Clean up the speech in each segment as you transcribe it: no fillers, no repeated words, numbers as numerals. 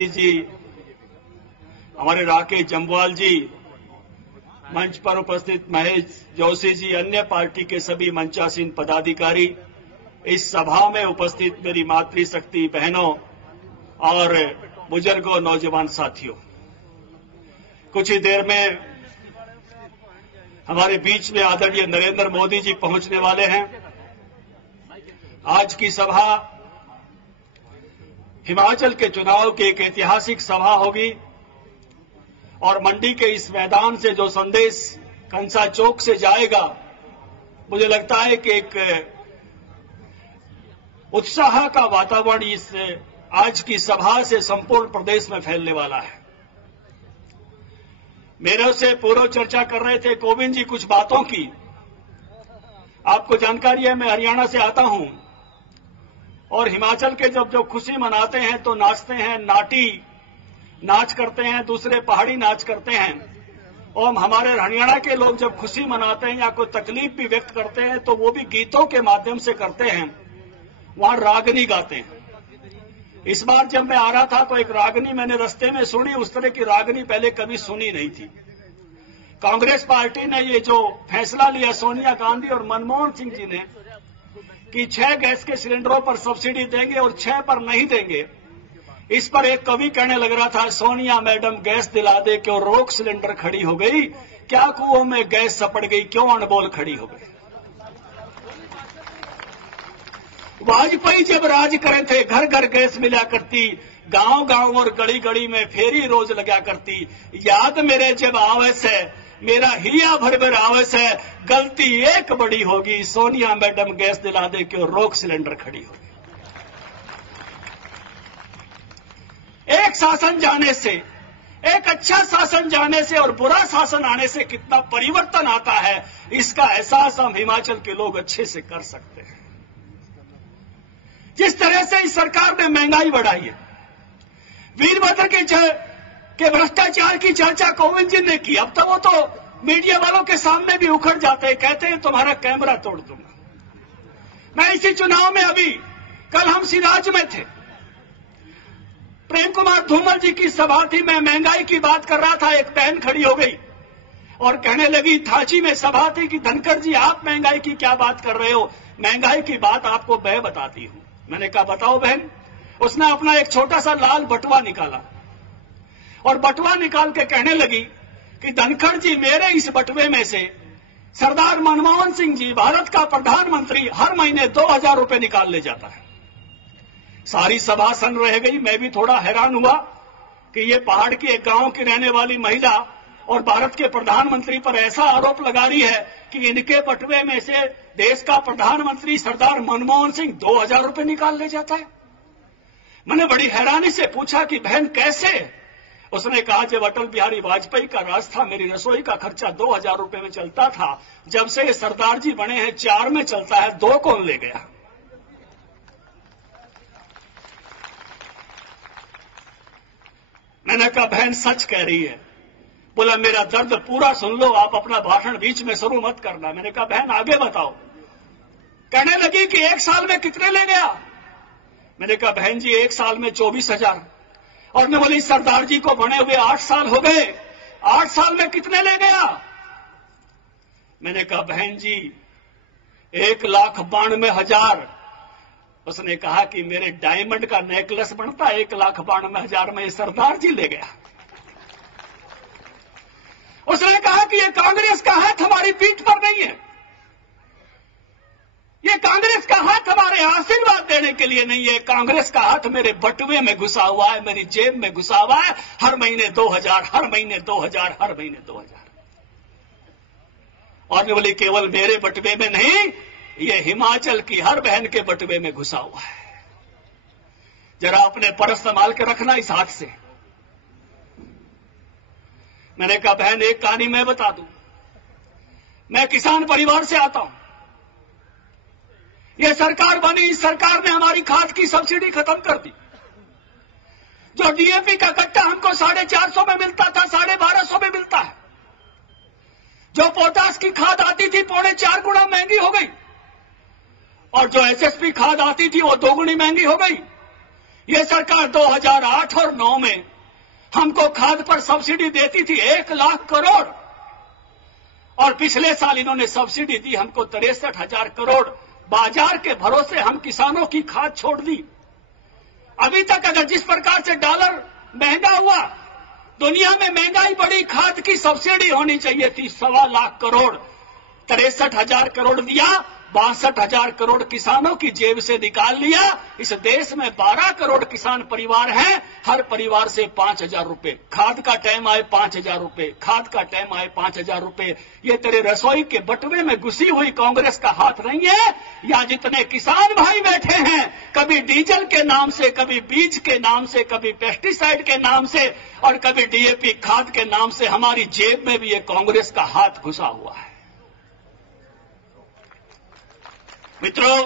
जी, हमारे राकेश जम्वाल जी, मंच पर उपस्थित महेश जोशी जी, अन्य पार्टी के सभी मंचासीन पदाधिकारी, इस सभा में उपस्थित मेरी मातृशक्ति बहनों और बुजुर्गों, नौजवान साथियों, कुछ ही देर में हमारे बीच में आदरणीय नरेंद्र मोदी जी पहुंचने वाले हैं। आज की सभा हिमाचल के चुनाव की एक ऐतिहासिक सभा होगी और मंडी के इस मैदान से जो संदेश कंसा चौक से जाएगा, मुझे लगता है कि एक उत्साह का वातावरण इस आज की सभा से संपूर्ण प्रदेश में फैलने वाला है। मेरे से पूर्व चर्चा कर रहे थे गोविंद जी कुछ बातों की। आपको जानकारी है, मैं हरियाणा से आता हूं और हिमाचल के जब जो खुशी मनाते हैं तो नाचते हैं, नाटी नाच करते हैं, दूसरे पहाड़ी नाच करते हैं। और हमारे हरियाणा के लोग जब खुशी मनाते हैं या कोई तकलीफ भी व्यक्त करते हैं तो वो भी गीतों के माध्यम से करते हैं, वहां रागनी गाते हैं। इस बार जब मैं आ रहा था तो एक रागनी मैंने रास्ते में सुनी, उस तरह की रागनी पहले कभी सुनी नहीं थी। कांग्रेस पार्टी ने ये जो फैसला लिया, सोनिया गांधी और मनमोहन सिंह जी ने, कि 6 गैस के सिलेंडरों पर सब्सिडी देंगे और 6 पर नहीं देंगे, इस पर एक कवि कहने लग रहा था, सोनिया मैडम गैस दिला दे क्यों रोक सिलेंडर खड़ी हो गई, क्या कुओं में गैस सपड़ गई क्यों अनबोल खड़ी हो गई। वाजपेयी जब राज करे थे घर घर गैस मिला करती, गांव गांव और गली गली में फेरी रोज लगा करती, याद मेरे जब आवस है मेरा हिया भर भर आवस है, गलती एक बड़ी होगी, सोनिया मैडम गैस दिला दे क्यों रोक सिलेंडर खड़ी होगी। एक शासन जाने से, एक अच्छा शासन जाने से और बुरा शासन आने से कितना परिवर्तन आता है, इसका एहसास हम हिमाचल के लोग अच्छे से कर सकते हैं। जिस तरह से इस सरकार ने महंगाई बढ़ाई है, वीरभद्र के भ्रष्टाचार की चर्चा कोविंद जी ने की, अब तो वो तो मीडिया वालों के सामने भी उखड़ जाते हैं, कहते हैं तुम्हारा कैमरा तोड़ दूंगा। मैं इसी चुनाव में अभी कल हम सिराज में थे, प्रेम कुमार धूमल जी की सभा थी, मैं महंगाई की बात कर रहा था, एक बहन खड़ी हो गई और कहने लगी, थाची में सभा थी, कि धनखड़ जी आप महंगाई की क्या बात कर रहे हो, महंगाई की बात आपको मैं बताती हूं। मैंने कहा बताओ बहन। उसने अपना एक छोटा सा लाल बटुआ निकाला और बटुआ निकाल के कहने लगी कि धनखड़ जी मेरे इस बटुए में से सरदार मनमोहन सिंह जी, भारत का प्रधानमंत्री, हर महीने 2000 रुपए निकाल ले जाता है। सारी सभा सन्न रह गई। मैं भी थोड़ा हैरान हुआ कि ये पहाड़ की एक गांव की रहने वाली महिला और भारत के प्रधानमंत्री पर ऐसा आरोप लगा रही है कि इनके बटुए में से देश का प्रधानमंत्री सरदार मनमोहन सिंह 2000 रुपए निकाल ले जाता है। मैंने बड़ी हैरानी से पूछा कि बहन कैसे? उसने कहा जब अटल बिहारी वाजपेयी का राज था, मेरी रसोई का खर्चा 2000 रुपए में चलता था, जब से ये सरदार जी बने हैं 4 में चलता है, 2 कौन ले गया? मैंने कहा बहन सच कह रही है। बोला मेरा दर्द पूरा सुन लो, आप अपना भाषण बीच में शुरू मत करना। मैंने कहा बहन आगे बताओ। कहने लगी कि 1 साल में कितने ले गया? मैंने कहा बहन जी 1 साल में 24,000। और मैं बोली सरदार जी को बने हुए 8 साल हो गए, 8 साल में कितने ले गया? मैंने कहा बहन जी 1,92,000। उसने कहा कि मेरे डायमंड का नेकलेस बनता 1,92,000 में सरदार जी ले गया। उसने कहा कि ये कांग्रेस का हाथ हमारी पीठ पर नहीं है, ये कांग्रेस का हाथ हमारे आशीर्वाद देने के लिए नहीं है, कांग्रेस का हाथ मेरे बटुए में घुसा हुआ है, मेरी जेब में घुसा हुआ है, हर महीने 2000, हर महीने 2000, हर महीने 2000। और मैं बोली केवल मेरे बटुए में नहीं, ये हिमाचल की हर बहन के बटुए में घुसा हुआ है। जरा अपने परस संभाल के रखना इस हाथ से। मैंने कहा बहन एक कहानी मैं बता दूं। मैं किसान परिवार से आता हूं। यह सरकार बनी, इस सरकार ने हमारी खाद की सब्सिडी खत्म कर दी। जो डीएपी का कट्टा हमको 450 में मिलता था, 1250 में मिलता है। जो पोटास की खाद आती थी 4.5 गुना महंगी हो गई और जो एसएसपी खाद आती थी वो 2 गुनी महंगी हो गई। ये सरकार 2008 और 9 में हमको खाद पर सब्सिडी देती थी 1 लाख करोड़, और पिछले साल इन्होंने सब्सिडी दी हमको 63,000 करोड़। बाजार के भरोसे हम किसानों की खाद छोड़ दी। अभी तक अगर जिस प्रकार से डॉलर महंगा हुआ, दुनिया में महंगाई बढ़ी, खाद की सब्सिडी होनी चाहिए थी 1.25 लाख करोड़, 63,000 करोड़ दिया, 62,000 करोड़ किसानों की जेब से निकाल लिया। इस देश में 12 करोड़ किसान परिवार हैं, हर परिवार से 5,000 रुपए। खाद का टाइम आए 5,000 रुपए, खाद का टाइम आए 5,000 रुपए। ये तेरे रसोई के बटुए में घुसी हुई कांग्रेस का हाथ नहीं है? या जितने किसान भाई बैठे हैं, कभी डीजल के नाम से, कभी बीज के नाम से, कभी पेस्टिसाइड के नाम से, और कभी डीएपी खाद के नाम से, हमारी जेब में भी ये कांग्रेस का हाथ घुसा हुआ है। मित्रों,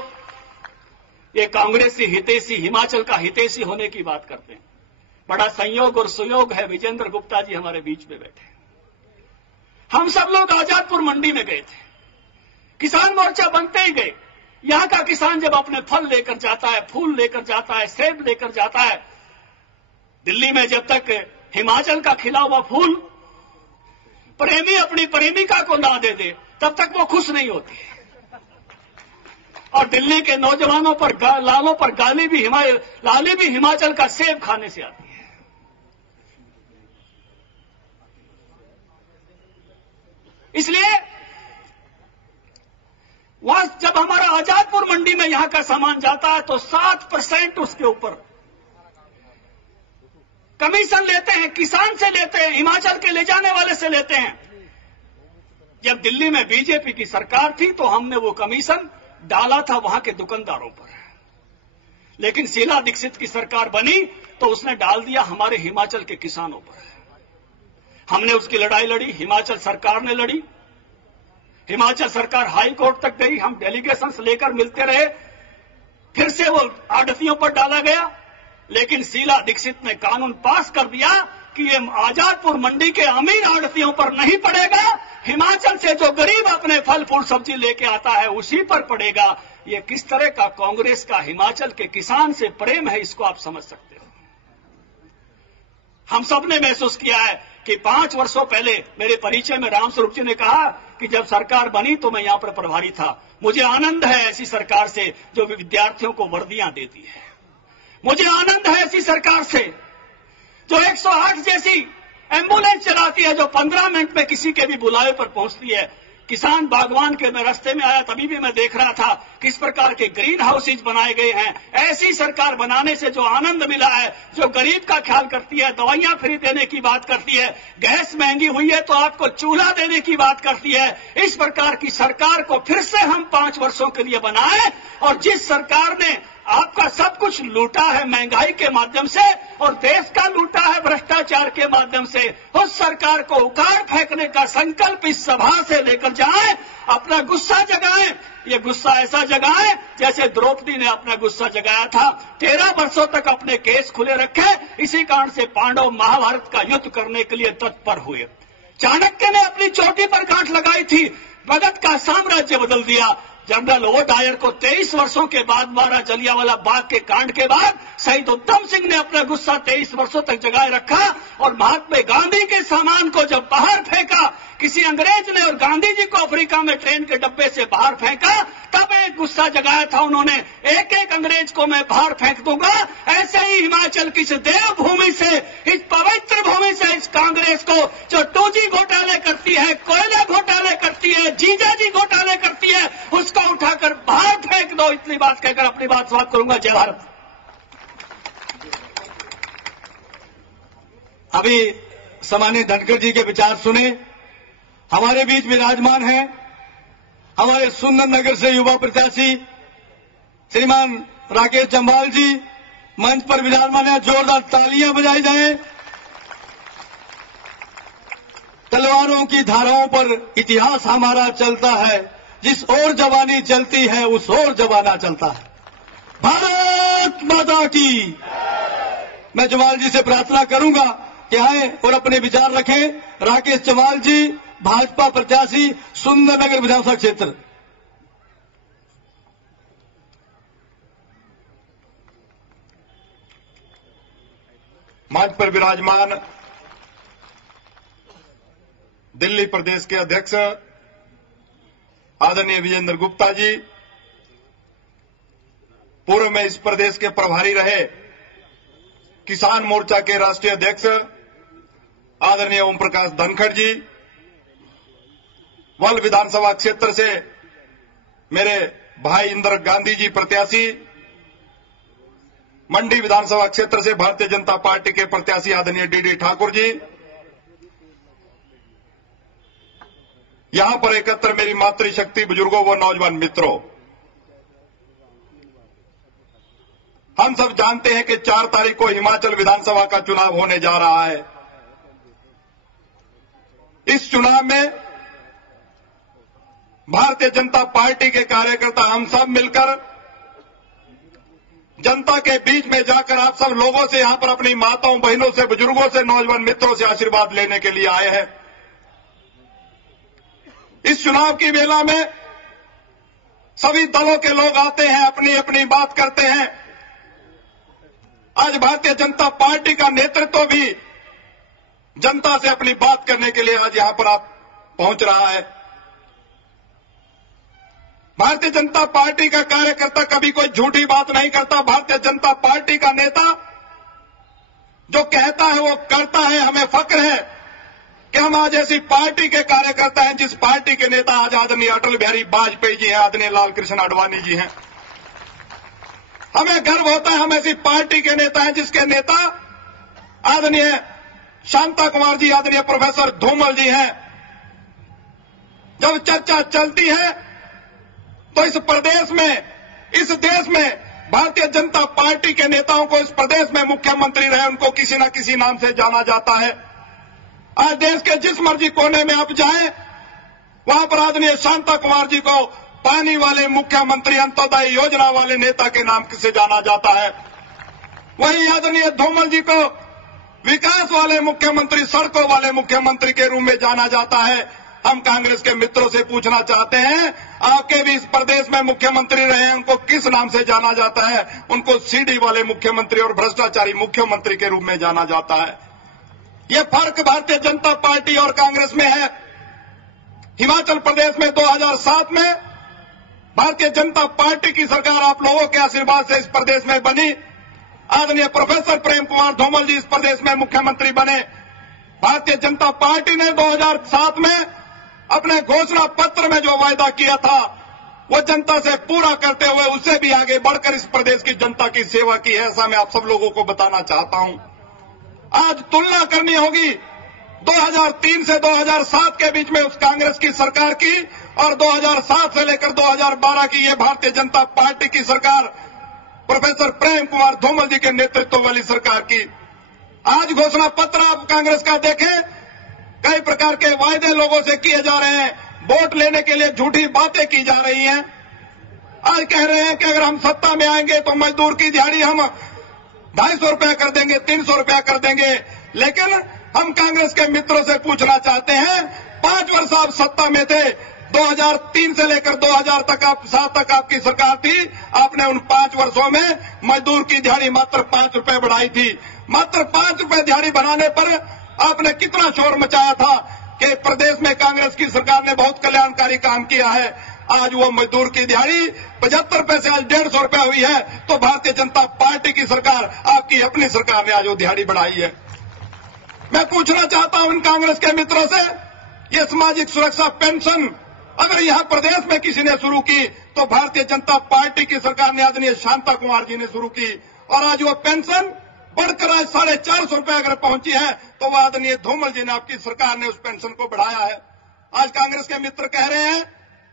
ये कांग्रेसी हितैषी, हिमाचल का हितैषी होने की बात करते हैं। बड़ा संयोग और सुयोग है, विजेंद्र गुप्ता जी हमारे बीच में बैठे। हम सब लोग आजादपुर मंडी में गए थे, किसान मोर्चा बनते ही गए। यहां का किसान जब अपने फल लेकर जाता है, फूल लेकर जाता है, सेब लेकर जाता है, दिल्ली में जब तक हिमाचल का खिला हुआ फूल प्रेमी अपनी प्रेमिका को ना दे दे, तब तक वो खुश नहीं होती। और दिल्ली के नौजवानों पर, लालों पर लाली भी हिमाचल का सेब खाने से आती है। इसलिए वहां जब हमारा आजादपुर मंडी में यहां का सामान जाता है तो 7% उसके ऊपर कमीशन लेते हैं, किसान से लेते हैं, हिमाचल के ले जाने वाले से लेते हैं। जब दिल्ली में बीजेपी की सरकार थी तो हमने वो कमीशन डाला था वहां के दुकानदारों पर, लेकिन शीला दीक्षित की सरकार बनी तो उसने डाल दिया हमारे हिमाचल के किसानों पर। हमने उसकी लड़ाई लड़ी, हिमाचल सरकार ने लड़ी, हिमाचल सरकार हाई कोर्ट तक गई, हम डेलीगेशंस लेकर मिलते रहे, फिर से वो आड़तियों पर डाला गया, लेकिन शीला दीक्षित ने कानून पास कर दिया कि ये आजादपुर मंडी के अमीर आड़तियों पर नहीं पड़ेगा, हिमाचल से जो गरीब अपने फल फूल सब्जी लेके आता है उसी पर पड़ेगा। ये किस तरह का कांग्रेस का हिमाचल के किसान से प्रेम है, इसको आप समझ सकते हो। हम सब ने महसूस किया है कि 5 वर्षों पहले मेरे परिचय में रामस्वरूप जी ने कहा कि जब सरकार बनी तो मैं यहां पर प्रभारी था। मुझे आनंद है ऐसी सरकार से जो विद्यार्थियों को वर्दियां देती है। मुझे आनंद है ऐसी सरकार से जो 108 जैसी एम्बुलेंस चलाती है, जो 15 मिनट में किसी के भी बुलावे पर पहुंचती है। किसान बागवान के मैं रास्ते में आया तभी भी मैं देख रहा था किस प्रकार के ग्रीन हाउसेज बनाए गए हैं। ऐसी सरकार बनाने से जो आनंद मिला है, जो गरीब का ख्याल करती है, दवाइयां फ्री देने की बात करती है, गैस महंगी हुई है तो आपको चूल्हा देने की बात करती है, इस प्रकार की सरकार को फिर से हम 5 वर्षों के लिए बनाए। और जिस सरकार ने आपका सब कुछ लूटा है महंगाई के माध्यम से और देश का लूटा है भ्रष्टाचार के माध्यम से, उस सरकार को उखाड़ फेंकने का संकल्प इस सभा से लेकर जाएं, अपना गुस्सा जगाएं। ये गुस्सा ऐसा जगाएं जैसे द्रौपदी ने अपना गुस्सा जगाया था, 13 वर्षों तक अपने केस खुले रखे। इसी कारण से पांडव महाभारत का युद्ध करने के लिए तत्पर हुए। चाणक्य ने अपनी चोटी पर गांठ लगाई थी, मगध का साम्राज्य बदल दिया। जनरल ओ डायर को 23 वर्षों के बाद मारा। जलियांवाला बाग के कांड के बाद शहीद उधम सिंह ने अपना गुस्सा 23 वर्षों तक जगाए रखा और महात्मा गांधी के सामान को जब बाहर फेंका किसी अंग्रेज ने और गांधी जी को अफ्रीका में ट्रेन के डब्बे से बाहर फेंका, तब एक गुस्सा जगाया था उन्होंने, एक एक अंग्रेज को मैं बाहर फेंक दूंगा। ऐसे ही हिमाचल की इस देवभूमि से, इस पवित्र भूमि से इस कांग्रेस को जो 2G घोटाले करती है, कोयला घोटाले करती है, जीजाजी घोटाले करती है, उसको उठाकर बाहर फेंक दो। इतनी बात कहकर अपनी बात समाप्त करूंगा। जय भारत। अभी सामान्य धनखड़ जी के विचार सुने। हमारे बीच विराजमान हैं हमारे सुंदरनगर से युवा प्रत्याशी श्रीमान राकेश जम्वाल जी, मंच पर विराजमान है, जोरदार तालियां बजाई जाएं। तलवारों की धाराओं पर इतिहास हमारा चलता है, जिस ओर जवानी चलती है उस ओर जमाना चलता है। भारत माता की। मैं जमाल जी से प्रार्थना करूंगा कि आए और अपने विचार रखें। राकेश जमाल जी, भाजपा प्रत्याशी, सुंदरनगर विधानसभा क्षेत्र। मंच पर विराजमान दिल्ली प्रदेश के अध्यक्ष आदरणीय विजेंद्र गुप्ता जी, पूर्व में इस प्रदेश के प्रभारी रहे किसान मोर्चा के राष्ट्रीय अध्यक्ष आदरणीय ओम प्रकाश धनखड़ जी, वल विधानसभा क्षेत्र से मेरे भाई इंदिरा गांधी जी प्रत्याशी, मंडी विधानसभा क्षेत्र से भारतीय जनता पार्टी के प्रत्याशी आदरणीय डीडी ठाकुर जी, यहां पर एकत्र मेरी मातृशक्ति बुजुर्गों व नौजवान मित्रों, हम सब जानते हैं कि 4 तारीख को हिमाचल विधानसभा का चुनाव होने जा रहा है। इस चुनाव में भारतीय जनता पार्टी के कार्यकर्ता हम सब मिलकर जनता के बीच में जाकर आप सब लोगों से, यहां पर अपनी माताओं, बहनों से, बुजुर्गों से, नौजवान मित्रों से आशीर्वाद लेने के लिए आए हैं। इस चुनाव की बेला में सभी दलों के लोग आते हैं, अपनी अपनी बात करते हैं। आज भारतीय जनता पार्टी का नेतृत्व भी जनता से अपनी बात करने के लिए आज यहां पर आप पहुंच रहा है। भारतीय जनता पार्टी का कार्यकर्ता कभी कोई झूठी बात नहीं करता। भारतीय जनता पार्टी का नेता जो कहता है वो करता है। हमें फक्र है कि हम आज ऐसी पार्टी के कार्यकर्ता हैं जिस पार्टी के नेता आज आदरणीय अटल बिहारी वाजपेयी जी हैं, आदरणीय लाल कृष्ण आडवाणी जी हैं। हमें गर्व होता है हम ऐसी पार्टी के नेता हैं जिसके नेता आदरणीय शांता कुमार जी, आदरणीय प्रोफेसर धूमल जी हैं। जब चर्चा चलती है तो इस प्रदेश में, इस देश में भारतीय जनता पार्टी के नेताओं को, इस प्रदेश में मुख्यमंत्री रहे उनको किसी न किसी नाम से जाना जाता है। आज देश के जिस मर्जी कोने में आप जाएं, वहां पर आदरणीय शांता कुमार जी को पानी वाले मुख्यमंत्री, अंत्योदय योजना वाले नेता के नाम से जाना जाता है। वहीं आदरणीय धूमल जी को विकास वाले मुख्यमंत्री, सड़कों वाले मुख्यमंत्री के रूप में जाना जाता है। हम कांग्रेस के मित्रों से पूछना चाहते हैं, आपके भी इस प्रदेश में मुख्यमंत्री रहे हैं, उनको किस नाम से जाना जाता है? उनको सीडी वाले मुख्यमंत्री और भ्रष्टाचारी मुख्यमंत्री के रूप में जाना जाता है। ये फर्क भारतीय जनता पार्टी और कांग्रेस में है। हिमाचल प्रदेश में 2007 में भारतीय जनता पार्टी की सरकार आप लोगों के आशीर्वाद से इस प्रदेश में बनी। आदरणीय प्रोफेसर प्रेम कुमार धूमल जी इस प्रदेश में मुख्यमंत्री बने। भारतीय जनता पार्टी ने 2007 में अपने घोषणा पत्र में जो वायदा किया था वो जनता से पूरा करते हुए उससे भी आगे बढ़कर इस प्रदेश की जनता की सेवा की है। ऐसा मैं आप सब लोगों को बताना चाहता हूं। आज तुलना करनी होगी 2003 से 2007 के बीच में उस कांग्रेस की सरकार की और 2007 से लेकर 2012 की ये भारतीय जनता पार्टी की सरकार, प्रोफेसर प्रेम कुमार धूमल जी के नेतृत्व वाली सरकार की। आज घोषणा पत्र आप कांग्रेस का देखें, कई प्रकार के वायदे लोगों से किए जा रहे हैं, वोट लेने के लिए झूठी बातें की जा रही हैं। आज कह रहे हैं कि अगर हम सत्ता में आएंगे तो मजदूर की दिहाड़ी हम 250 रुपया कर देंगे, 300 रुपया कर देंगे। लेकिन हम कांग्रेस के मित्रों से पूछना चाहते हैं, 5 वर्ष आप सत्ता में थे, 2003 से लेकर 2007 तक आपकी सरकार थी। आपने उन 5 वर्षों में मजदूर की दिहाड़ी मात्र 5 रुपए बढ़ाई थी। मात्र 5 रुपए दिहाड़ी बढ़ाने पर आपने कितना शोर मचाया था कि प्रदेश में कांग्रेस की सरकार ने बहुत कल्याणकारी काम किया है। आज वो मजदूर की दिहाड़ी 75 रुपए से आज 150 रुपया हुई है। तो भारतीय जनता पार्टी की सरकार, आपकी अपनी सरकार ने आज वो दिहाड़ी बढ़ाई है। मैं पूछना चाहता हूं इन कांग्रेस के मित्रों से, ये सामाजिक सुरक्षा पेंशन अगर यहां प्रदेश में किसी ने शुरू की तो भारतीय जनता पार्टी की सरकार ने, आदरणीय शांता कुमार जी ने शुरू की। और आज वो पेंशन बढ़कर आज 450 रुपए अगर पहुंची है तो वह आदरणीय धूमल जी ने, आपकी सरकार ने उस पेंशन को बढ़ाया है। आज कांग्रेस के मित्र कह रहे हैं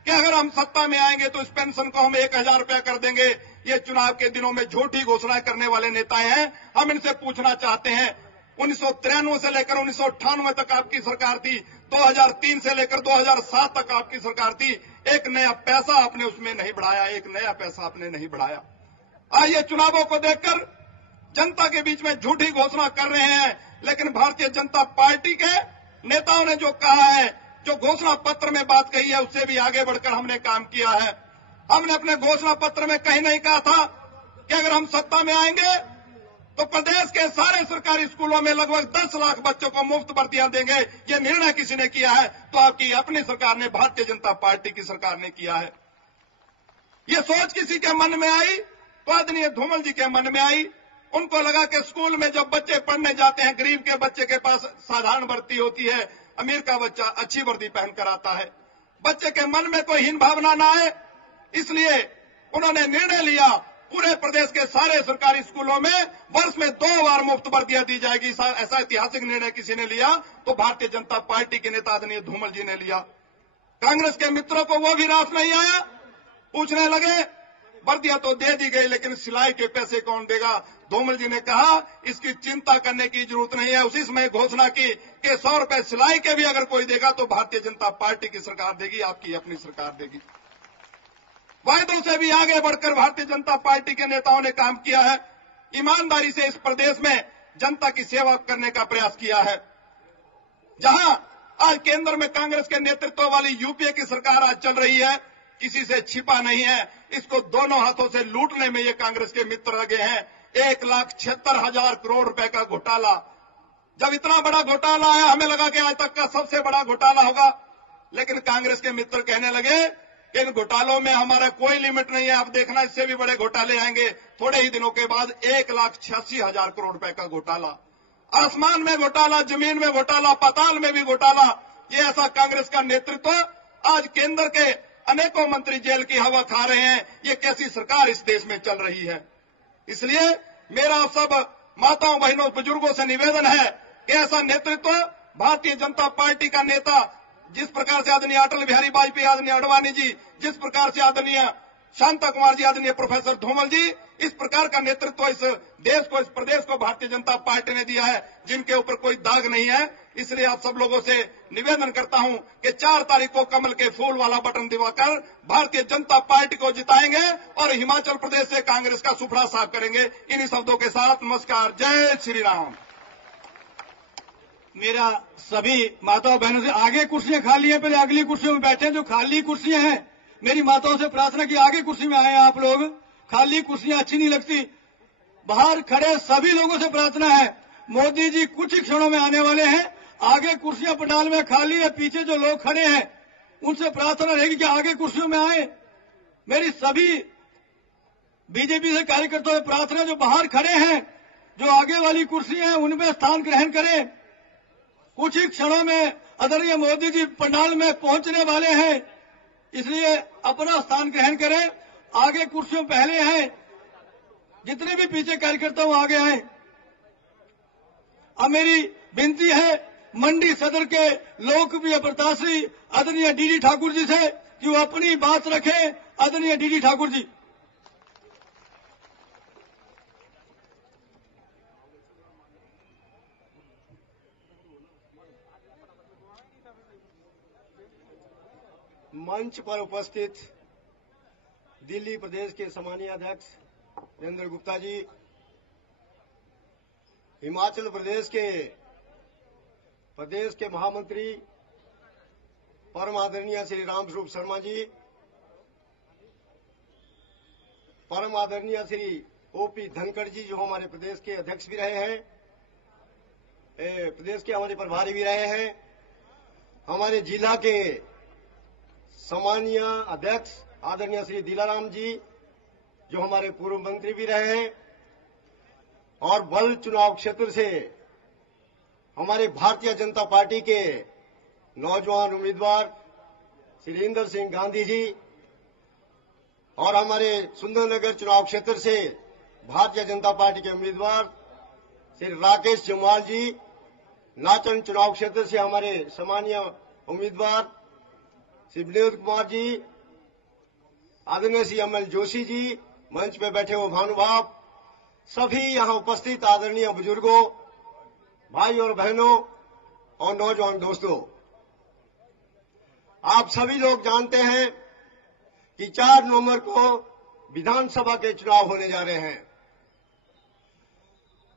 कि अगर हम सत्ता में आएंगे तो इस पेंशन को हम 1000 रुपया कर देंगे। ये चुनाव के दिनों में झूठी घोषणाएं करने वाले नेता हैं। हम इनसे पूछना चाहते हैं, 1993 से लेकर 1998 तक आपकी सरकार थी, 2003 से लेकर 2007 तक आपकी सरकार थी। एक नया पैसा आपने उसमें नहीं बढ़ाया, एक नया पैसा आपने नहीं बढ़ाया। आज ये चुनावों को देखकर जनता के बीच में झूठी घोषणा कर रहे हैं, लेकिन भारतीय जनता पार्टी के नेताओं ने जो कहा है, जो घोषणा पत्र में बात कही है, उससे भी आगे बढ़कर हमने काम किया है। हमने अपने घोषणा पत्र में कहीं नहीं कहा था कि अगर हम सत्ता में आएंगे तो प्रदेश के सारे सरकारी स्कूलों में लगभग 10 लाख बच्चों को मुफ्त भर्तियां देंगे। ये निर्णय किसी ने किया है तो आपकी अपनी सरकार ने, भारतीय जनता पार्टी की सरकार ने किया है। ये सोच किसी के मन में आई तो आदरणीय धूमल जी के मन में आई। उनको लगा कि स्कूल में जब बच्चे पढ़ने जाते हैं, गरीब के बच्चे के पास साधारण वर्दी होती है, अमीर का बच्चा अच्छी वर्दी पहनकर आता है, बच्चे के मन में कोई हीन भावना ना आए, इसलिए उन्होंने निर्णय लिया पूरे प्रदेश के सारे सरकारी स्कूलों में वर्ष में 2 बार मुफ्त वर्दियां दी जाएगी। ऐसा ऐतिहासिक निर्णय किसी ने लिया तो भारतीय जनता पार्टी के नेता आदरणीय धूमल जी ने लिया। कांग्रेस के मित्रों को वो भी रास नहीं आया, पूछने लगे वर्दियां तो दे दी गई लेकिन सिलाई के पैसे कौन देगा। धूमल जी ने कहा इसकी चिंता करने की जरूरत नहीं है। उसी समय घोषणा की कि 100 रुपए सिलाई के भी अगर कोई देगा तो भारतीय जनता पार्टी की सरकार देगी, आपकी अपनी सरकार देगी। वायदों से भी आगे बढ़कर भारतीय जनता पार्टी के नेताओं ने काम किया है। ईमानदारी से इस प्रदेश में जनता की सेवा करने का प्रयास किया है। जहां आज केंद्र में कांग्रेस के नेतृत्व वाली यूपीए की सरकार आज चल रही है, किसी से छिपा नहीं है, इसको दोनों हाथों से लूटने में ये कांग्रेस के मित्र लगे हैं। 1,76,000 करोड़ रुपए का घोटाला। जब इतना बड़ा घोटाला आया हमें लगा कि आज तक का सबसे बड़ा घोटाला होगा, लेकिन कांग्रेस के मित्र कहने लगे कि इन घोटालों में हमारा कोई लिमिट नहीं है, आप देखना इससे भी बड़े घोटाले आएंगे। थोड़े ही दिनों के बाद 1,86,000 करोड़ रुपए का घोटाला। आसमान में घोटाला, जमीन में घोटाला, पाताल में भी घोटाला। ये ऐसा कांग्रेस का नेतृत्व, आज केंद्र के अनेकों मंत्री जेल की हवा खा रहे हैं। ये कैसी सरकार इस देश में चल रही है। इसलिए मेरा सब माताओं, बहनों, बुजुर्गों से निवेदन है कि ऐसा नेतृत्व भारतीय जनता पार्टी का नेता, जिस प्रकार से आदरणीय अटल बिहारी वाजपेयी, आदरणीय आडवाणी जी, जिस प्रकार से आदरणीय शांता कुमार जी, आदरणीय प्रोफेसर धूमल जी, इस प्रकार का नेतृत्व इस देश को, इस प्रदेश को भारतीय जनता पार्टी ने दिया है, जिनके ऊपर कोई दाग नहीं है। इसलिए आप सब लोगों से निवेदन करता हूं कि 4 तारीख को कमल के फूल वाला बटन दबाकर भारतीय जनता पार्टी को जिताएंगे और हिमाचल प्रदेश से कांग्रेस का सुफड़ा साफ करेंगे। इन्हीं शब्दों के साथ नमस्कार, जय श्री राम। मेरा सभी माताओं बहनों से, आगे कुर्सियां खाली हैं, पहले अगली कुर्सियों में बैठे। जो खाली कुर्सियां हैं, मेरी माताओं से प्रार्थना की आगे कुर्सी में आए आप लोग। खाली कुर्सियां अच्छी नहीं लगती। बाहर खड़े सभी लोगों से प्रार्थना है, मोदी जी कुछ ही क्षणों में आने वाले हैं। आगे कुर्सियां पंडाल में खाली है, पीछे जो लोग खड़े हैं उनसे प्रार्थना रहेगी कि आगे कुर्सियों में आए। मेरी सभी बीजेपी से कार्यकर्ताओं से प्रार्थना, जो बाहर खड़े हैं, जो आगे वाली कुर्सियां हैं, उनमें स्थान ग्रहण करें। कुछ ही क्षणों में आदरणीय मोदी जी पंडाल में पहुंचने वाले हैं, इसलिए अपना स्थान ग्रहण करें। आगे कुर्सियों पहले हैं, जितने भी पीछे कार्यकर्ता वो आगे आए। अब मेरी विनती है मंडी सदर के लोकप्रिय प्रत्याशी आदरणीय डीडी ठाकुर जी से कि वो अपनी बात रखें। आदरणीय डीडी ठाकुर जी। मंच पर उपस्थित दिल्ली प्रदेश के सम्मानीय अध्यक्ष नरेंद्र गुप्ता जी, हिमाचल प्रदेश के महामंत्री परम आदरणीय श्री रामस्वरूप शर्मा जी, परम आदरणीय श्री ओपी धनखड़ जी, जो हमारे प्रदेश के अध्यक्ष भी रहे हैं, प्रदेश के हमारे प्रभारी भी रहे हैं, हमारे जिला के सम्मानीय अध्यक्ष आदरणीय श्री दिलाराम जी, जो हमारे पूर्व मंत्री भी रहे हैं, और बल चुनाव क्षेत्र से हमारे भारतीय जनता पार्टी के नौजवान उम्मीदवार श्री इंदर सिंह गांधी जी, और हमारे सुंदरनगर चुनाव क्षेत्र से भारतीय जनता पार्टी के उम्मीदवार श्री राकेश जम्वाल जी, नाचन चुनाव क्षेत्र से हमारे सम्मानीय उम्मीदवार श्री विनोद कुमार जी, आदरणीय श्री अमल जोशी जी, मंच पे बैठे हुए महानुभाव, सभी यहां उपस्थित आदरणीय बुजुर्गों, भाई और बहनों और नौजवान दोस्तों, आप सभी लोग जानते हैं कि 4 नवंबर को विधानसभा के चुनाव होने जा रहे हैं।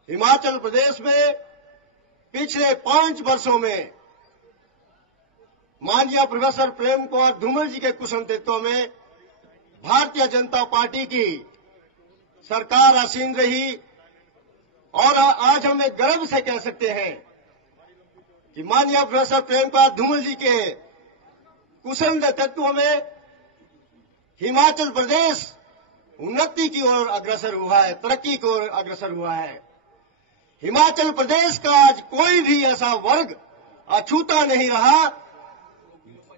हिमाचल प्रदेश में पिछले 5 वर्षों में माननीय प्रोफेसर प्रेम कुमार धूमल जी के कुशल नेतृत्व में भारतीय जनता पार्टी की सरकार आसीन रही। और आज हम एक गर्व से कह सकते हैं कि माननीय प्रोफेसर प्रेम कुमार धूमल जी के कुशल नेतृत्व में हिमाचल प्रदेश उन्नति की ओर अग्रसर हुआ है, तरक्की की ओर अग्रसर हुआ है। हिमाचल प्रदेश का आज कोई भी ऐसा वर्ग अछूता नहीं रहा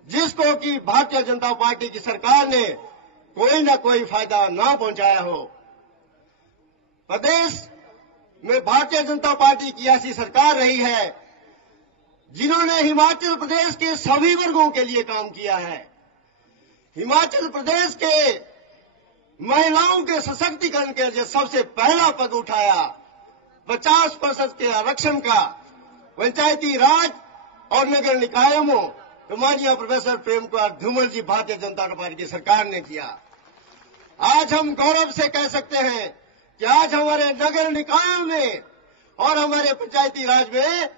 जिसको कि भारतीय जनता पार्टी की सरकार ने कोई न कोई फायदा ना पहुंचाया हो। प्रदेश में भारतीय जनता पार्टी की ऐसी सरकार रही है जिन्होंने हिमाचल प्रदेश के सभी वर्गों के लिए काम किया है। हिमाचल प्रदेश के महिलाओं के सशक्तिकरण के लिए सबसे पहला पद उठाया। 50% के आरक्षण का पंचायती राज और नगर निकायों में तो माननीय प्रोफेसर प्रेम कुमार धूमल जी भारतीय जनता पार्टी की सरकार ने किया। आज हम गौरव से कह सकते हैं कि आज हमारे नगर निकायों में और हमारे पंचायती राज में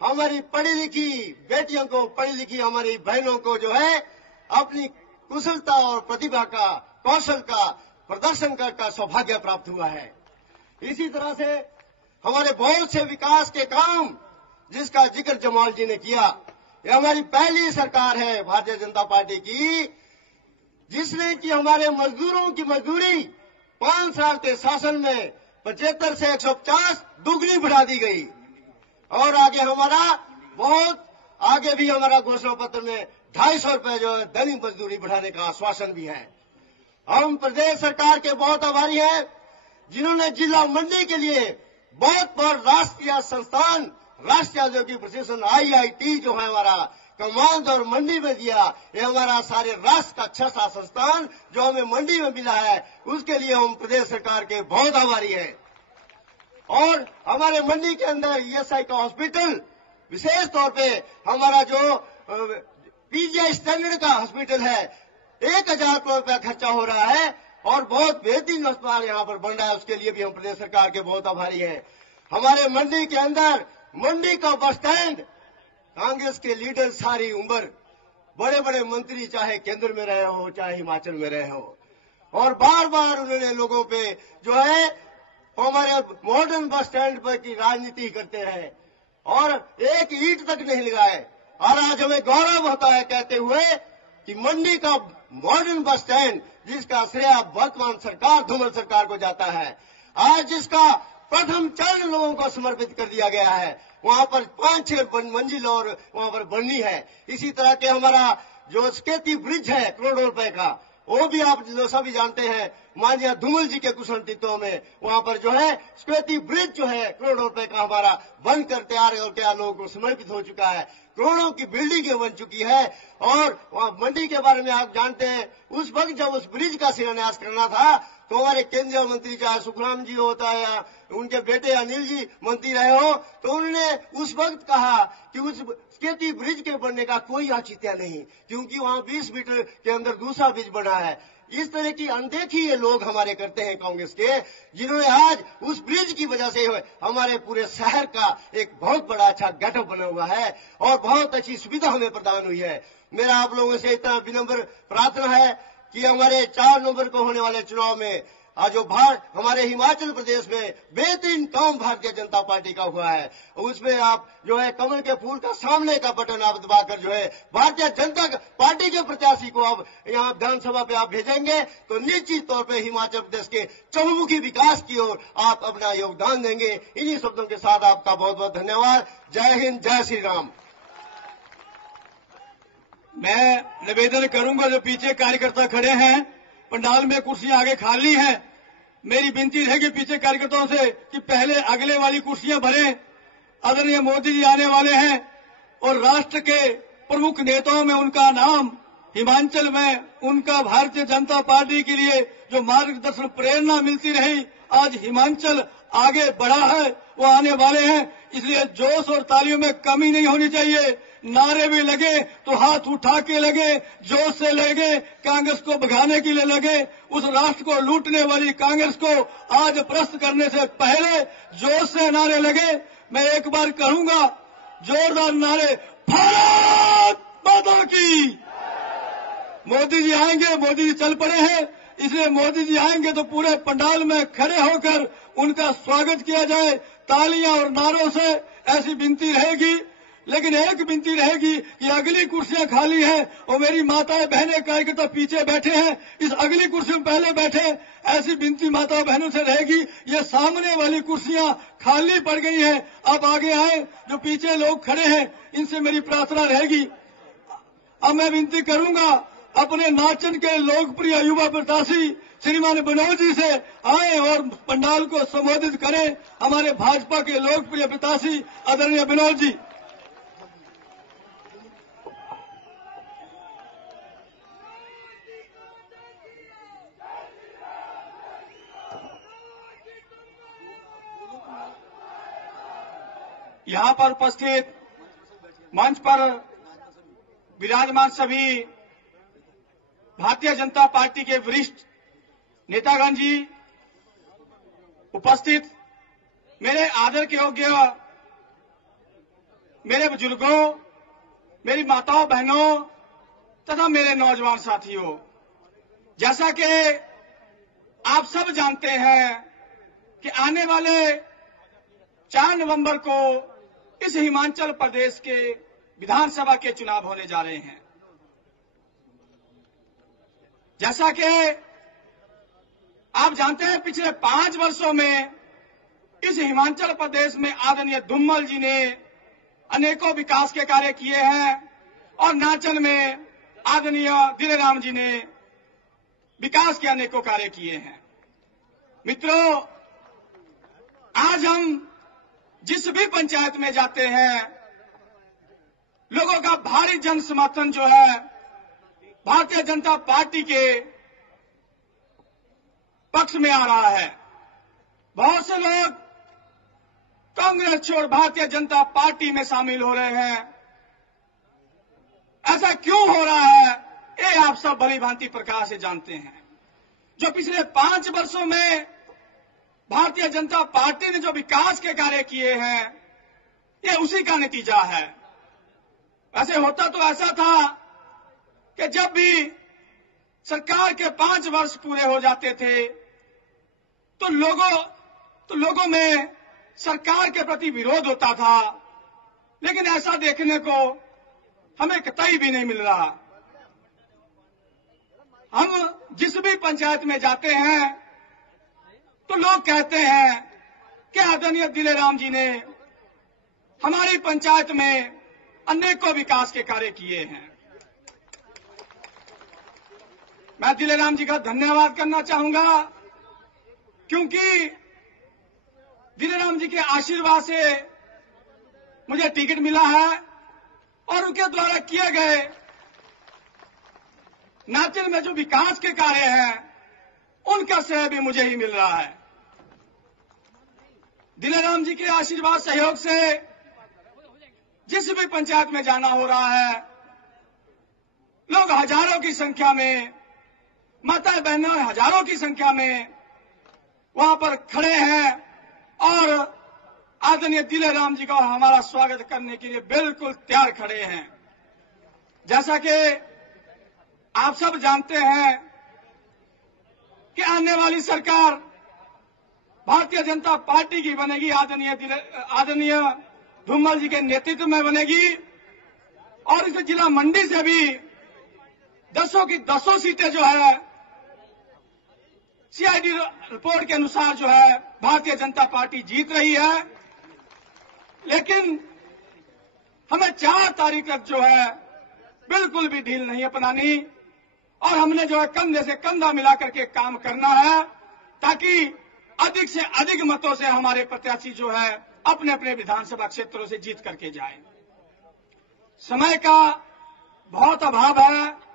हमारी पढ़ी लिखी बेटियों को, पढ़ी लिखी हमारी बहनों को जो है अपनी कुशलता और प्रतिभा का, कौशल का प्रदर्शन का सौभाग्य प्राप्त हुआ है। इसी तरह से हमारे बहुत से विकास के काम जिसका जिक्र जमाल जी ने किया, ये हमारी पहली सरकार है भारतीय जनता पार्टी की जिसने कि हमारे मजदूरों की मजदूरी 5 साल के शासन में 75 से 150 दुगनी बढ़ा दी गई। और आगे हमारा बहुत आगे भी हमारा घोषणा पत्र में 250 रुपए जो है दैनिक मजदूरी बढ़ाने का आश्वासन भी है। हम प्रदेश सरकार के बहुत आभारी हैं जिन्होंने जिला मंडी के लिए बहुत बड़ा राष्ट्रीय संस्थान, राष्ट्रीय औद्योगिक प्रशिक्षण IIT जो है हमारा कमांड और मंडी में दिया। ये हमारा सारे राष्ट्र का अच्छा सा संस्थान जो हमें मंडी में मिला है, उसके लिए हम प्रदेश सरकार के बहुत आभारी हैं। और हमारे मंडी के अंदर ESI का हॉस्पिटल, विशेष तौर पे हमारा जो PGI स्टैंडर्ड का हॉस्पिटल है, 1000 करोड़ रुपया खर्चा हो रहा है और बहुत बेहतरीन अस्पताल यहाँ पर बन रहा है, उसके लिए भी हम प्रदेश सरकार के बहुत आभारी हैं। हमारे मंडी के अंदर मंडी का बस स्टैंड, कांग्रेस के लीडर सारी उम्र, बड़े बड़े मंत्री चाहे केंद्र में रहे हो चाहे हिमाचल में रहे हो, और बार बार उन्होंने लोगों पे जो है हमारे मॉडर्न बस स्टैंड पर की राजनीति करते रहे और एक ईंट तक नहीं लगाए। और आज हमें गौरव होता है कहते हुए कि मंडी का मॉडर्न बस स्टैंड जिसका श्रेय वर्तमान सरकार धूमल सरकार को जाता है, आज जिसका प्रथम चरण लोगों को समर्पित कर दिया गया है, वहां पर 5-6 मंजिल और वहां पर बननी है। इसी तरह के हमारा जो स्केती ब्रिज है करोड़ों रुपए का, वो भी आप जो सभी जानते हैं माननीय धूमल जी के कुशल नेतृत्व में वहां पर जो है स्केती ब्रिज जो है करोड़ों रुपए का हमारा बनकर तैयार और तैयार लोगों को समर्पित हो चुका है। करोड़ों की बिल्डिंगें बन चुकी है। और वहां मंडी के बारे में आप जानते हैं, उस वक्त जब उस ब्रिज का शिलान्यास करना था तो हमारे केंद्रीय मंत्री चाहे सुखराम जी होता है या उनके बेटे अनिल जी मंत्री रहे हो, तो उन्होंने उस वक्त कहा कि उस स्केती ब्रिज के बनने का कोई औचित्य नहीं, क्योंकि वहां 20 मीटर के अंदर दूसरा ब्रिज बना है। इस तरह की अनदेखी ये लोग हमारे करते हैं कांग्रेस के, जिन्होंने आज उस ब्रिज की वजह से हमारे पूरे शहर का एक बहुत बड़ा अच्छा गेटअप बना हुआ है और बहुत अच्छी सुविधा हमें प्रदान हुई है। मेरा आप लोगों से इतना विनम्र प्रार्थना है कि हमारे 4 नवंबर को होने वाले चुनाव में आज जो हमारे हिमाचल प्रदेश में बेहतरीन काम भारतीय जनता पार्टी का हुआ है, उसमें आप जो है कमल के फूल का सामने का बटन आप दबाकर जो है भारतीय जनता पार्टी के प्रत्याशी को अब यहाँ विधानसभा पे आप भेजेंगे तो निश्चित तौर पे हिमाचल प्रदेश के चहुमुखी विकास की ओर आप अपना योगदान देंगे। इन्हीं शब्दों के साथ आपका बहुत बहुत धन्यवाद। जय हिंद, जय श्री राम। मैं निवेदन करूंगा, जो पीछे कार्यकर्ता खड़े हैं, पंडाल में कुर्सियां आगे खाली हैं, मेरी विनती रहेगी पीछे कार्यकर्ताओं से कि पहले अगले वाली कुर्सियां भरें। आदरणीय मोदी जी आने वाले हैं और राष्ट्र के प्रमुख नेताओं में उनका नाम, हिमाचल में उनका भारतीय जनता पार्टी के लिए जो मार्गदर्शन प्रेरणा मिलती रही, आज हिमाचल आगे बढ़ा है, वो आने वाले हैं। इसलिए जोश और तालियों में कमी नहीं होनी चाहिए। नारे भी लगे तो हाथ उठा के लगे, जोश से लगे, कांग्रेस को भगाने के लिए लगे। उस राष्ट्र को लूटने वाली कांग्रेस को आज प्रस्त करने से पहले जोश से नारे लगे। मैं एक बार कहूंगा, जोरदार नारे, भारत माता की। मोदी जी आएंगे, मोदी जी चल पड़े हैं, इसलिए मोदी जी आएंगे तो पूरे पंडाल में खड़े होकर उनका स्वागत किया जाए तालियां और नारों से, ऐसी विनती रहेगी। लेकिन एक विनती रहेगी कि अगली कुर्सियां खाली हैं और मेरी माताएं बहनें कार्यकर्ता पीछे बैठे हैं, इस अगली कुर्सी में पहले बैठे, ऐसी विनती माताओं बहनों से रहेगी। ये सामने वाली कुर्सियां खाली पड़ गई हैं, आप आगे आए, जो पीछे लोग खड़े हैं इनसे मेरी प्रार्थना रहेगी। अब मैं विनती करूंगा अपने नाचन के लोकप्रिय युवा प्रत्याशी श्रीमान बिनोद जी से आए और पंडाल को संबोधित करें। हमारे भाजपा के लोकप्रिय प्रत्याशी आदरणीय बिनोद जी। यहां पर उपस्थित मंच पर विराजमान सभी भारतीय जनता पार्टी के वरिष्ठ नेतागण जी, उपस्थित मेरे आदर के योग्य मेरे बुजुर्गों, मेरी माताओं बहनों तथा मेरे नौजवान साथियों, जैसा कि आप सब जानते हैं कि आने वाले 4 नवंबर को इस हिमाचल प्रदेश के विधानसभा के चुनाव होने जा रहे हैं। जैसा कि आप जानते हैं, पिछले 5 वर्षों में इस हिमाचल प्रदेश में आदरणीय धूमल जी ने अनेकों विकास के कार्य किए हैं और नाचन में आदरणीय दिलेराम जी ने विकास के अनेकों कार्य किए हैं। मित्रों, आज हम जिस भी पंचायत में जाते हैं, लोगों का भारी जन समर्थन जो है भारतीय जनता पार्टी के पक्ष में आ रहा है। बहुत से लोग कांग्रेस छोड़ भारतीय जनता पार्टी में शामिल हो रहे हैं। ऐसा क्यों हो रहा है, ये आप सब भली भांति प्रकार से जानते हैं। जो पिछले 5 वर्षों में भारतीय जनता पार्टी ने जो विकास के कार्य किए हैं, ये उसी का नतीजा है। ऐसे होता तो ऐसा था कि जब भी सरकार के 5 वर्ष पूरे हो जाते थे तो लोगों में सरकार के प्रति विरोध होता था, लेकिन ऐसा देखने को हमें कतई भी नहीं मिल रहा। हम जिस भी पंचायत में जाते हैं तो लोग कहते हैं कि आदरणीय दिलेराम जी ने हमारी पंचायत में अनेकों विकास के कार्य किए हैं। मैं दिलेराम जी का धन्यवाद करना चाहूंगा, क्योंकि दिलेराम जी के आशीर्वाद से मुझे टिकट मिला है और उनके द्वारा किए गए नाचन में जो विकास के कार्य हैं उनका श्रेय भी मुझे ही मिल रहा है। दिलेराम जी के आशीर्वाद सहयोग से जिस भी पंचायत में जाना हो रहा है, लोग हजारों की संख्या में, माताएं बहनें हजारों की संख्या में वहां पर खड़े हैं और आदरणीय दिलेराम जी का हमारा स्वागत करने के लिए बिल्कुल तैयार खड़े हैं। जैसा कि आप सब जानते हैं कि आने वाली सरकार भारतीय जनता पार्टी की बनेगी, आदरणीय धूमल जी के नेतृत्व में बनेगी और इस जिला मंडी से भी 10 की 10 सीटें जो है सीआईडी रिपोर्ट के अनुसार जो है भारतीय जनता पार्टी जीत रही है। लेकिन हमें 4 तारीख तक जो है बिल्कुल भी ढील नहीं अपनानी और हमने जो है कंधे से कंधा मिला करके काम करना है, ताकि अधिक से अधिक मतों से हमारे प्रत्याशी जो है अपने अपने विधानसभा क्षेत्रों से जीत करके जाए। समय का बहुत अभाव है।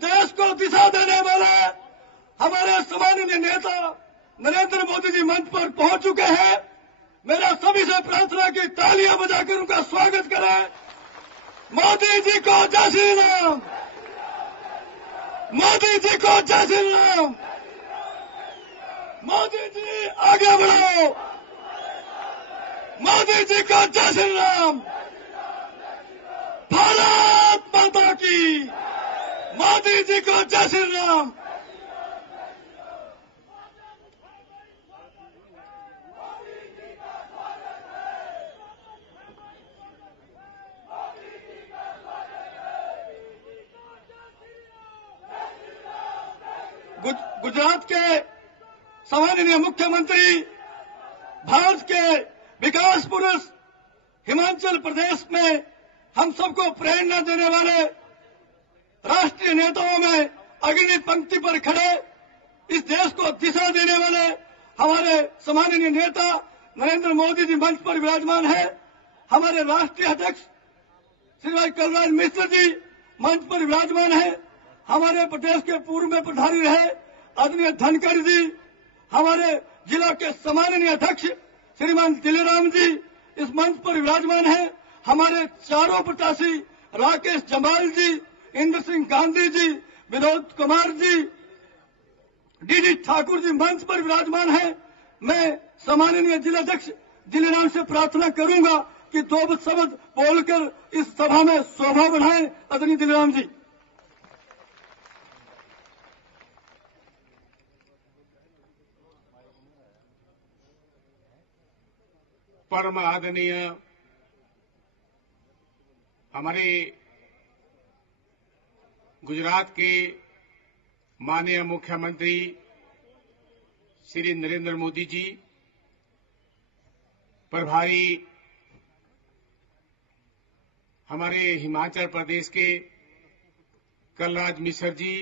देश को दिशा देने वाले हमारे सम्माननीय नेता नरेंद्र मोदी जी मंच पर पहुंच चुके हैं। मेरा सभी से प्रार्थना की तालियां बजाकर उनका स्वागत करें। मोदी जी को जय श्री राम, मोदी जी को जय श्री राम, मोदी जी आगे बढ़ो, मोदी जी को जय श्री राम, भारत माता की, मोदी जी को जय श्री राम। गुजरात के सम्माननीय मुख्यमंत्री, भारत के विकास पुरुष, हिमाचल प्रदेश में हम सबको प्रेरणा देने वाले राष्ट्रीय नेताओं में अग्रणी पंक्ति पर खड़े, इस देश को दिशा देने वाले हमारे सम्माननीय नेता नरेंद्र मोदी जी मंच पर विराजमान है। हमारे राष्ट्रीय अध्यक्ष श्री भाई कलराज मिश्र जी मंच पर विराजमान है। हमारे प्रदेश के पूर्व में प्रभारी रहे आदरणीय धनखड़ जी, हमारे जिला के सम्माननीय अध्यक्ष श्रीमान दिलेराम जी इस मंच पर विराजमान है। हमारे चारों प्रत्याशी राकेश जमाल जी, इंद्र सिंह गांधी जी, विनोद कुमार जी, डीडी ठाकुर जी मंच पर विराजमान है। मैं सम्माननीय जिलाध्यक्ष दिलेराम से प्रार्थना करूंगा कि दो शब्द बोलकर इस सभा में शोभा बढ़ाएं। आदरणीय दिलेराम जी। परम आदरणीय हमारे गुजरात के माननीय मुख्यमंत्री श्री नरेंद्र मोदी जी, प्रभारी हमारे हिमाचल प्रदेश के कलराज मिश्र जी,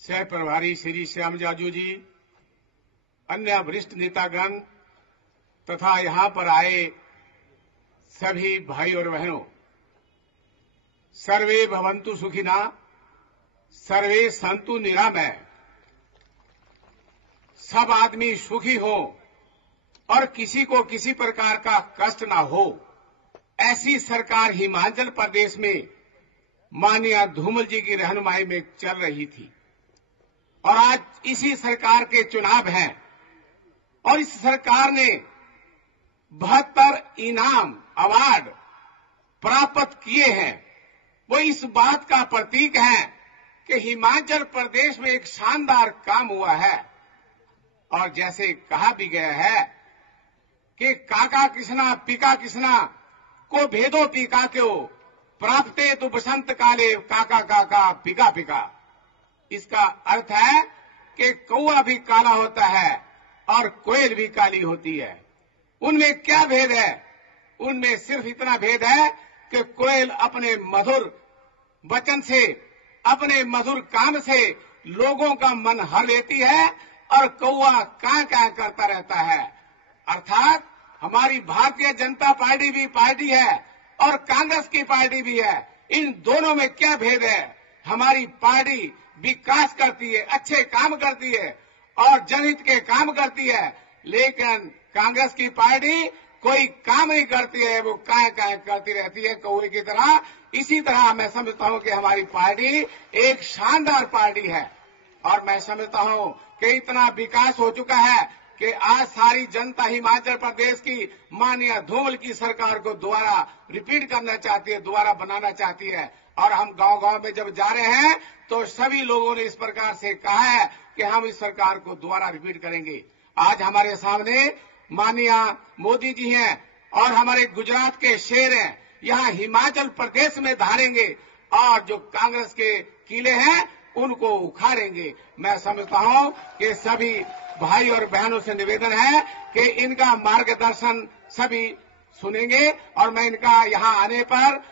सह प्रभारी श्री श्याम जाजू जी, अन्य वरिष्ठ नेतागण तथा यहां पर आए सभी भाई और बहनों, सर्वे भवन्तु सुखिना, सर्वे सन्तु निरामय। सब आदमी सुखी हो और किसी को किसी प्रकार का कष्ट ना हो, ऐसी सरकार हिमाचल प्रदेश में माननीय धूमल जी की रहनुमाई में चल रही थी। और आज इसी सरकार के चुनाव हैं और इस सरकार ने 72 इनाम अवार्ड प्राप्त किए हैं। वो इस बात का प्रतीक है कि हिमाचल प्रदेश में एक शानदार काम हुआ है। और जैसे कहा भी गया है कि काका कृष्णा पिका कृष्णा को भेदो पिका क्यों, प्राप्ते तो बसंत काले काका काका पिका पिका। इसका अर्थ है कि कौआ भी काला होता है और कोयल भी काली होती है। उनमें क्या भेद है? उनमें सिर्फ इतना भेद है कि कोयल अपने मधुर वचन से, अपने मधुर काम से लोगों का मन हर लेती है और कौआ कां कां करता रहता है। अर्थात हमारी भारतीय जनता पार्टी भी पार्टी है और कांग्रेस की पार्टी भी है। इन दोनों में क्या भेद है? हमारी पार्टी विकास करती है, अच्छे काम करती है और जनहित के काम करती है, लेकिन कांग्रेस की पार्टी कोई काम नहीं करती है, वो काय काय करती रहती है कौवे की तरह। इसी तरह मैं समझता हूं कि हमारी पार्टी एक शानदार पार्टी है और मैं समझता हूं कि इतना विकास हो चुका है कि आज सारी जनता हिमाचल प्रदेश की माननीय धूमल की सरकार को दोबारा रिपीट करना चाहती है, दोबारा बनाना चाहती है। और हम गांव-गांव में जब जा रहे हैं तो सभी लोगों ने इस प्रकार से कहा है कि हम इस सरकार को दोबारा रिपीट करेंगे। आज हमारे सामने माननीय मोदी जी हैं और हमारे गुजरात के शेर हैं, यहाँ हिमाचल प्रदेश में धारेंगे और जो कांग्रेस के किले हैं उनको उखाड़ेंगे। मैं समझता हूं कि सभी भाई और बहनों से निवेदन है कि इनका मार्गदर्शन सभी सुनेंगे और मैं इनका यहाँ आने पर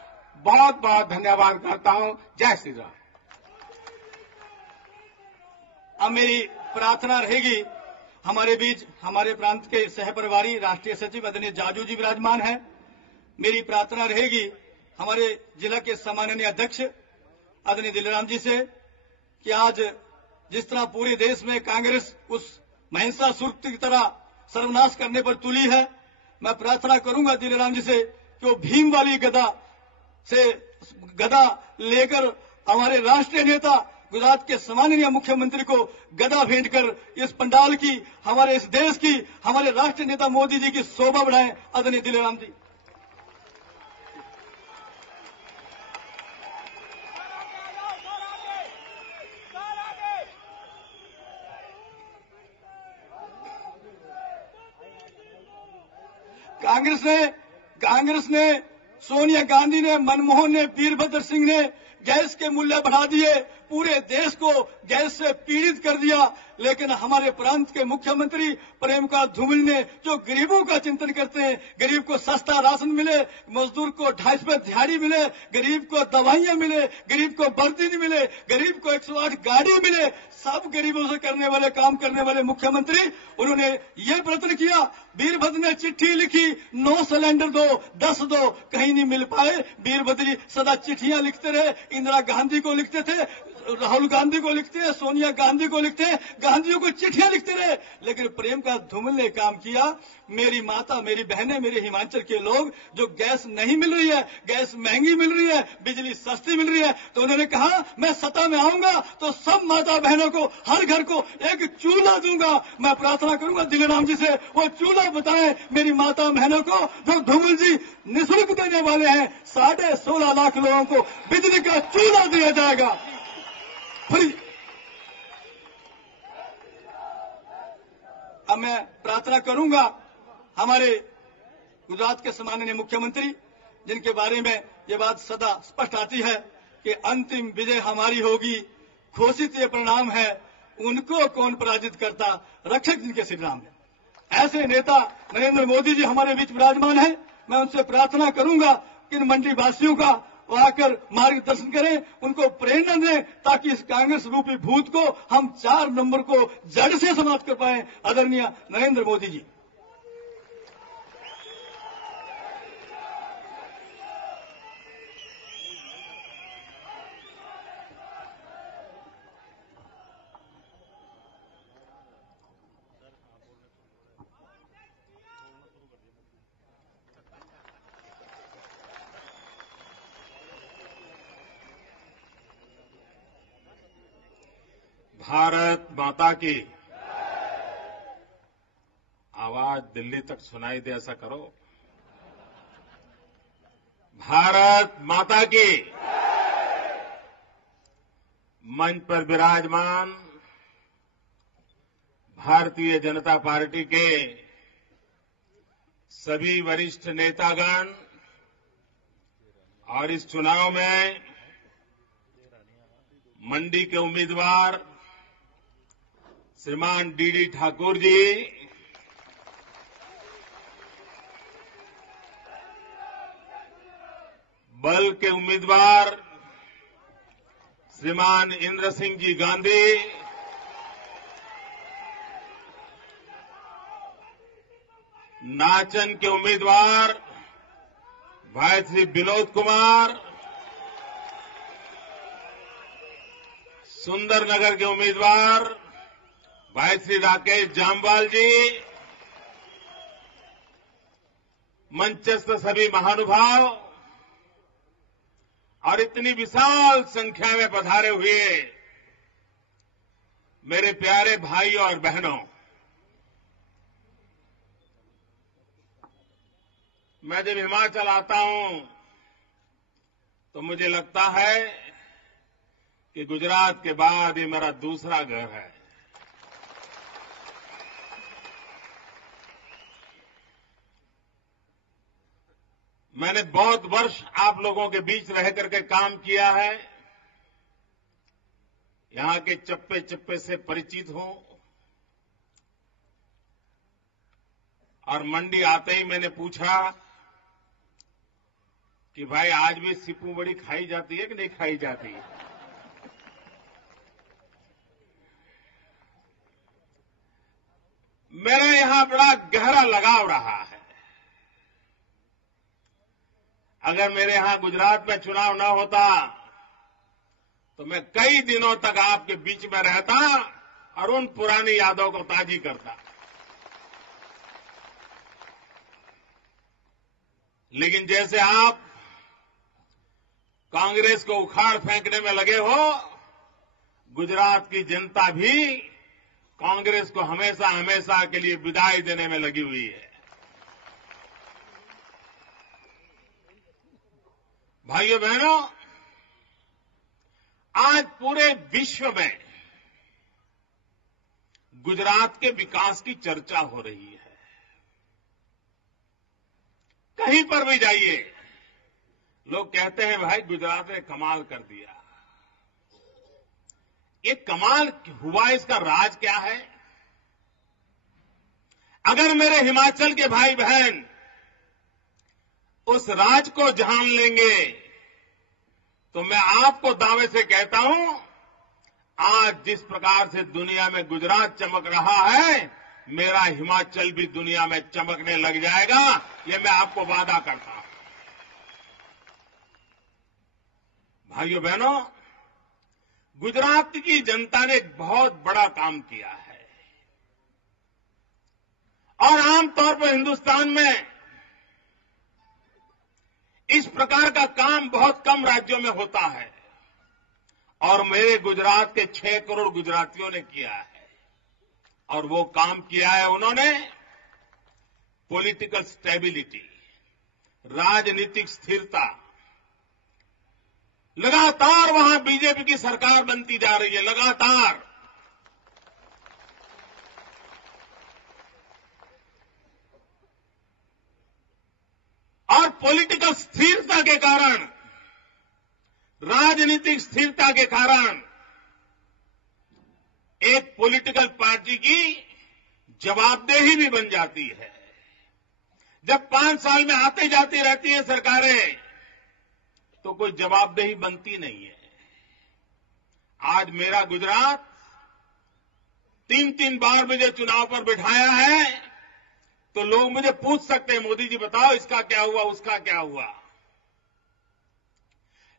बहुत बहुत धन्यवाद करता हूं। जय श्री राम। अब मेरी प्रार्थना रहेगी, हमारे बीच हमारे प्रांत के सह प्रभारी राष्ट्रीय सचिव आदरणीय जाजू जी विराजमान हैं। मेरी प्रार्थना रहेगी हमारे जिला के सम्माननीय अध्यक्ष आदरणीय दिलेराम जी से कि आज जिस तरह पूरे देश में कांग्रेस उस महिषासुर की तरह सर्वनाश करने पर तुली है, मैं प्रार्थना करूंगा दिलेराम जी से कि वो भीम वाली गदा लेकर हमारे राष्ट्रीय नेता गुजरात के सम्माननीय मुख्यमंत्री को गदा भेंट कर इस पंडाल की, हमारे इस देश की, हमारे राष्ट्रीय नेता मोदी जी की शोभा बढ़ाएं। आदरणीय दिलेराम जी। कांग्रेस ने सोनिया गांधी ने, मनमोहन ने, वीरभद्र सिंह ने गैस के मूल्य बढ़ा दिए, पूरे देश को गैस से पीड़ित कर दिया। लेकिन हमारे प्रांत के मुख्यमंत्री प्रेमकांत धूमल ने, जो गरीबों का चिंतन करते हैं, गरीब को सस्ता राशन मिले, मजदूर को 250 रुपये दिहाड़ी मिले, गरीब को दवाइयां मिले, गरीब को वर्दी नहीं मिले, गरीब को 108 गाड़ी मिले, सब गरीबों से करने वाले काम करने वाले मुख्यमंत्री, उन्होंने ये प्रयत्न किया। वीरभद्र ने चिट्ठी लिखी, 9 सिलेंडर दो, 10 दो, कहीं नहीं मिल पाए। वीरभद्र सदा चिट्ठियां लिखते रहे, इंदिरा गांधी को लिखते थे, राहुल गांधी को लिखते हैं, सोनिया गांधी को लिखते हैं, गांधियों को चिट्ठियां लिखते रहे। लेकिन प्रेमकांत धूमल ने काम किया, मेरी माता, मेरी बहनें, मेरे हिमाचल के लोग जो गैस नहीं मिल रही है, गैस महंगी मिल रही है, बिजली सस्ती मिल रही है, तो उन्होंने कहा मैं सत्ता में आऊंगा तो सब माता बहनों को, हर घर को एक चूल्हा दूंगा। मैं प्रार्थना करूंगा दिलेराम जी से, वो चूल्हा बताएं मेरी माता बहनों को, जो धूमल जी निःशुल्क देने वाले हैं। 16.5 लाख लोगों को बिजली का चूल्हा दिया जाएगा। अब मैं प्रार्थना करूंगा हमारे गुजरात के सम्माननीय मुख्यमंत्री, जिनके बारे में ये बात सदा स्पष्ट आती है कि अंतिम विजय हमारी होगी, घोषित ये परिणाम है, उनको कौन पराजित करता, रक्षक जिनके श्री राम है। ऐसे नेता नरेंद्र मोदी जी हमारे बीच विराजमान है। मैं उनसे प्रार्थना करूंगा कि इन मंडी वासियों का वो आकर मार्गदर्शन करें, उनको प्रेरणा दें, ताकि इस कांग्रेस रूपी भूत को हम 4 नंबर को जड़ से समाप्त कर पाएं। आदरणीय नरेंद्र मोदी जी। भारत माता की आवाज दिल्ली तक सुनाई दे, ऐसा करो। भारत माता की। मंच पर विराजमान भारतीय जनता पार्टी के सभी वरिष्ठ नेतागण और इस चुनाव में मंडी के उम्मीदवार श्रीमान डीडी ठाकुर जी, बल के उम्मीदवार श्रीमान इंद्र सिंह जी गांधी, नाचन के उम्मीदवार भाई श्री विनोद कुमार, सुंदरनगर के उम्मीदवार भाई श्री राकेश जामवाल जी, मंचस्थ सभी महानुभाव और इतनी विशाल संख्या में पधारे हुए मेरे प्यारे भाई और बहनों, मैं जब हिमाचल आता हूं तो मुझे लगता है कि गुजरात के बाद ये मेरा दूसरा घर है। मैंने बहुत वर्ष आप लोगों के बीच रह करके काम किया है, यहां के चप्पे चप्पे से परिचित हूं और मंडी आते ही मैंने पूछा कि भाई आज भी सिप्पू बड़ी खाई जाती है कि नहीं खाई जाती है। मेरा यहां बड़ा गहरा लगाव रहा है। अगर मेरे यहां गुजरात में चुनाव न होता तो मैं कई दिनों तक आपके बीच में रहता और उन पुरानी यादों को ताजी करता। लेकिन जैसे आप कांग्रेस को उखाड़ फेंकने में लगे हो, गुजरात की जनता भी कांग्रेस को हमेशा हमेशा के लिए विदाई देने में लगी हुई है। भाइयों बहनों, आज पूरे विश्व में गुजरात के विकास की चर्चा हो रही है। कहीं पर भी जाइए, लोग कहते हैं भाई गुजरात ने कमाल कर दिया। ये कमाल हुआ, इसका राज क्या है? अगर मेरे हिमाचल के भाई बहन उस राज को जान लेंगे तो मैं आपको दावे से कहता हूं, आज जिस प्रकार से दुनिया में गुजरात चमक रहा है, मेरा हिमाचल भी दुनिया में चमकने लग जाएगा। ये मैं आपको वादा करता हूं। भाइयों बहनों, गुजरात की जनता ने एक बहुत बड़ा काम किया है और आमतौर पर हिंदुस्तान में इस प्रकार का काम बहुत कम राज्यों में होता है और मेरे गुजरात के 6 करोड़ गुजरातियों ने किया है। और वो काम किया है उन्होंने पॉलिटिकल स्टेबिलिटी, राजनीतिक स्थिरता। लगातार वहां बीजेपी की सरकार बनती जा रही है, लगातार। और पॉलिटिकल स्थिरता के कारण, राजनीतिक स्थिरता के कारण एक पॉलिटिकल पार्टी की जवाबदेही भी बन जाती है। जब 5 साल में आते जाती रहती हैं सरकारें तो कोई जवाबदेही बनती नहीं है। आज मेरा गुजरात 3-3 बार मुझे चुनाव पर बिठाया है तो लोग मुझे पूछ सकते हैं, मोदी जी बताओ इसका क्या हुआ, उसका क्या हुआ।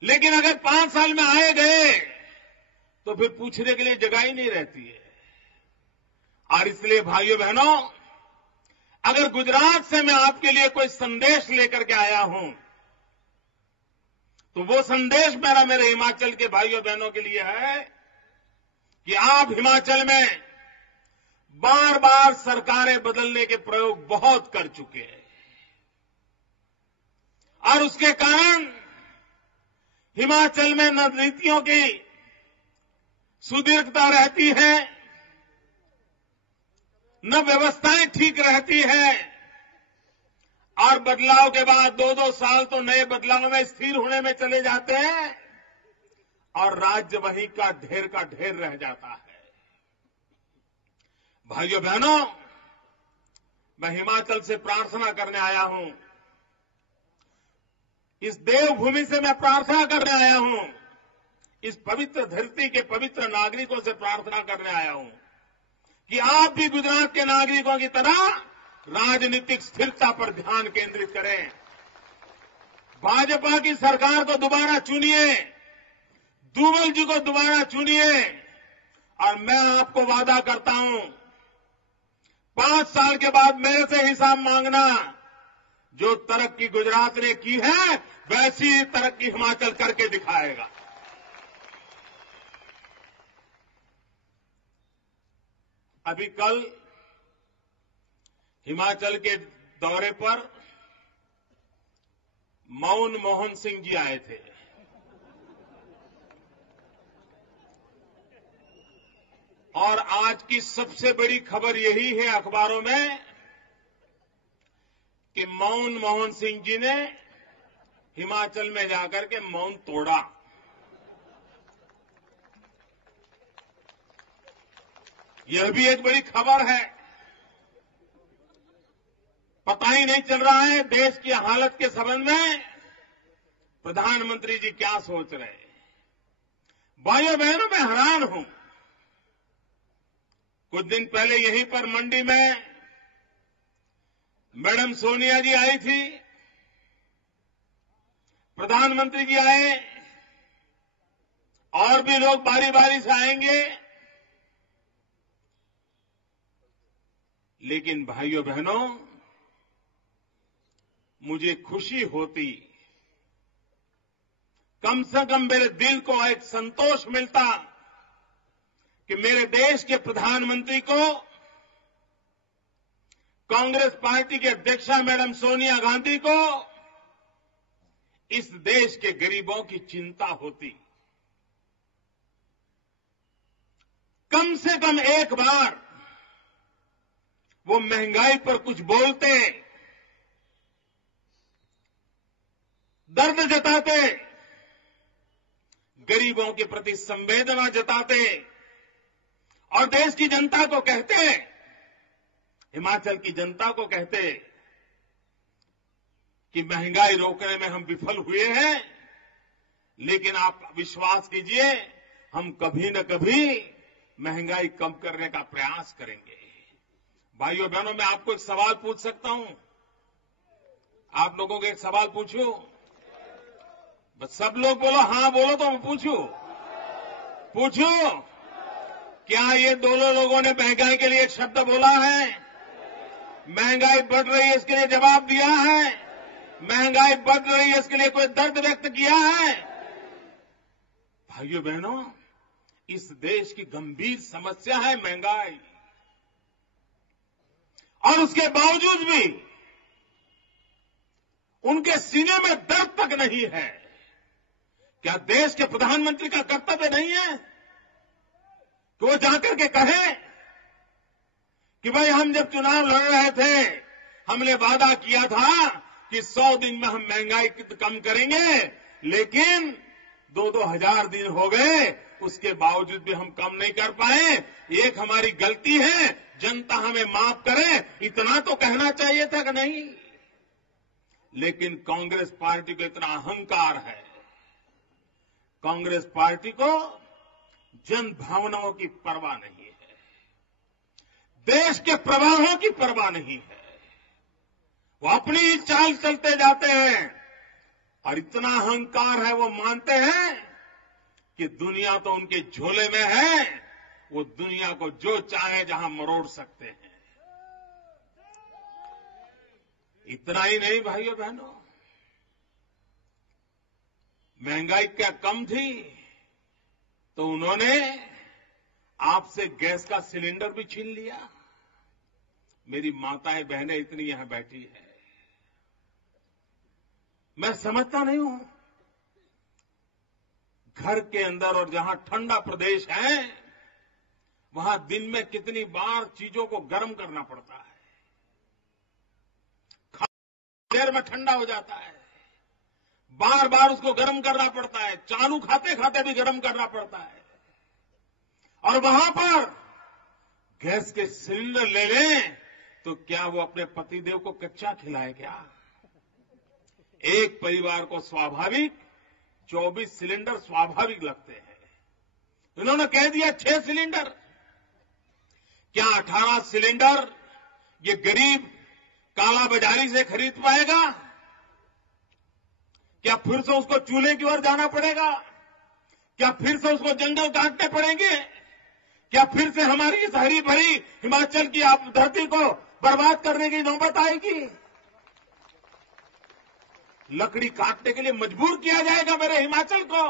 लेकिन अगर 5 साल में आए गए तो फिर पूछने के लिए जगह ही नहीं रहती है। और इसलिए भाइयों बहनों, अगर गुजरात से मैं आपके लिए कोई संदेश लेकर के आया हूं तो वो संदेश मेरे हिमाचल के भाइयों बहनों के लिए है कि आप हिमाचल में बार बार सरकारें बदलने के प्रयोग बहुत कर चुके हैं और उसके कारण हिमाचल में न नीतियों की सुदीर्घता रहती है, न व्यवस्थाएं ठीक रहती है और बदलाव के बाद 2-2 साल तो नए बदलाव में स्थिर होने में चले जाते हैं और राज्य वहीं का ढेर रह जाता है। भाइयों बहनों, मैं हिमाचल से प्रार्थना करने आया हूं, इस देवभूमि से मैं प्रार्थना करने आया हूं, इस पवित्र धरती के पवित्र नागरिकों से प्रार्थना करने आया हूं कि आप भी गुजरात के नागरिकों की तरह राजनीतिक स्थिरता पर ध्यान केंद्रित करें। भाजपा की सरकार को दोबारा चुनिए, दूवल जी को दोबारा चुनिए और मैं आपको वादा करता हूं 5 साल के बाद मेरे से हिसाब मांगना। जो तरक्की गुजरात ने की है वैसी तरक्की हिमाचल करके दिखाएगा। अभी कल हिमाचल के दौरे पर मौन मोहन सिंह जी आए थे। और आज की सबसे बड़ी खबर यही है अखबारों में कि मौन मोहन सिंह जी ने हिमाचल में जाकर के मौन तोड़ा। यह भी एक बड़ी खबर है। पता ही नहीं चल रहा है देश की हालत के संबंध में प्रधानमंत्री जी क्या सोच रहे हैं। भाइयों बहनों, मैं हैरान हूं। कुछ दिन पहले यहीं पर मंडी में मैडम सोनिया जी आई थी, प्रधानमंत्री जी आए और भी लोग बारी बारी से आएंगे, लेकिन भाइयों बहनों, मुझे खुशी होती, कम से कम मेरे दिल को एक संतोष मिलता कि मेरे देश के प्रधानमंत्री को कांग्रेस पार्टी के अध्यक्षा मैडम सोनिया गांधी को इस देश के गरीबों की चिंता होती। कम से कम एक बार वो महंगाई पर कुछ बोलते, दर्द जताते, गरीबों के प्रति संवेदना जताते और देश की जनता को कहते, हिमाचल की जनता को कहते कि महंगाई रोकने में हम विफल हुए हैं, लेकिन आप विश्वास कीजिए हम कभी न कभी महंगाई कम करने का प्रयास करेंगे। भाइयों बहनों, मैं आपको एक सवाल पूछ सकता हूं? आप लोगों को एक सवाल पूछूं? बस सब लोग बोलो, हां बोलो तो मैं पूछूं? क्या ये दोनों लोगों ने महंगाई के लिए एक शब्द बोला है? महंगाई बढ़ रही है इसके लिए जवाब दिया है? महंगाई बढ़ रही है इसके लिए कोई दर्द व्यक्त किया है? भाइयों बहनों, इस देश की गंभीर समस्या है महंगाई, और उसके बावजूद भी उनके सीने में दर्द तक नहीं है। क्या देश के प्रधानमंत्री का कर्तव्य नहीं है कि वो जाकर के कहें कि भाई हम जब चुनाव लड़ रहे थे हमने वादा किया था कि 100 दिन में हम महंगाई कम करेंगे, लेकिन 2-2 हजार दिन हो गए, उसके बावजूद भी हम कम नहीं कर पाए, एक हमारी गलती है, जनता हमें माफ करे, इतना तो कहना चाहिए था कि नहीं? लेकिन कांग्रेस पार्टी को इतना अहंकार है, कांग्रेस पार्टी को जन भावनाओं की परवाह नहीं है, देश के प्रवाहों की परवाह नहीं है। वो अपनी ही चाल चलते जाते हैं और इतना अहंकार है, वो मानते हैं कि दुनिया तो उनके झोले में है, वो दुनिया को जो चाहे जहां मरोड़ सकते हैं। इतना ही नहीं भाइयों बहनों, महंगाई क्या कम थी तो उन्होंने आपसे गैस का सिलेंडर भी छीन लिया। मेरी माताएं बहनें इतनी यहां बैठी है, मैं समझता नहीं हूं, घर के अंदर और जहां ठंडा प्रदेश है वहां दिन में कितनी बार चीजों को गर्म करना पड़ता है, देर में ठंडा हो जाता है, बार बार उसको गर्म करना पड़ता है, चालू खाते खाते भी गर्म करना पड़ता है, और वहां पर गैस के सिलेंडर ले लें तो क्या वो अपने पतिदेव को कच्चा खिलाए क्या? एक परिवार को स्वाभाविक 24 सिलेंडर स्वाभाविक लगते हैं, उन्होंने कह दिया 6 सिलेंडर। क्या 18 सिलेंडर ये गरीब काला बाजारी से खरीद पाएगा? क्या फिर से उसको चूल्हे की ओर जाना पड़ेगा? क्या फिर से उसको जंगल काटने पड़ेंगे? क्या फिर से हमारी इस हरी भरी हिमाचल की आप धरती को बर्बाद करने की नौबत आएगी? लकड़ी काटने के लिए मजबूर किया जाएगा मेरे हिमाचल को?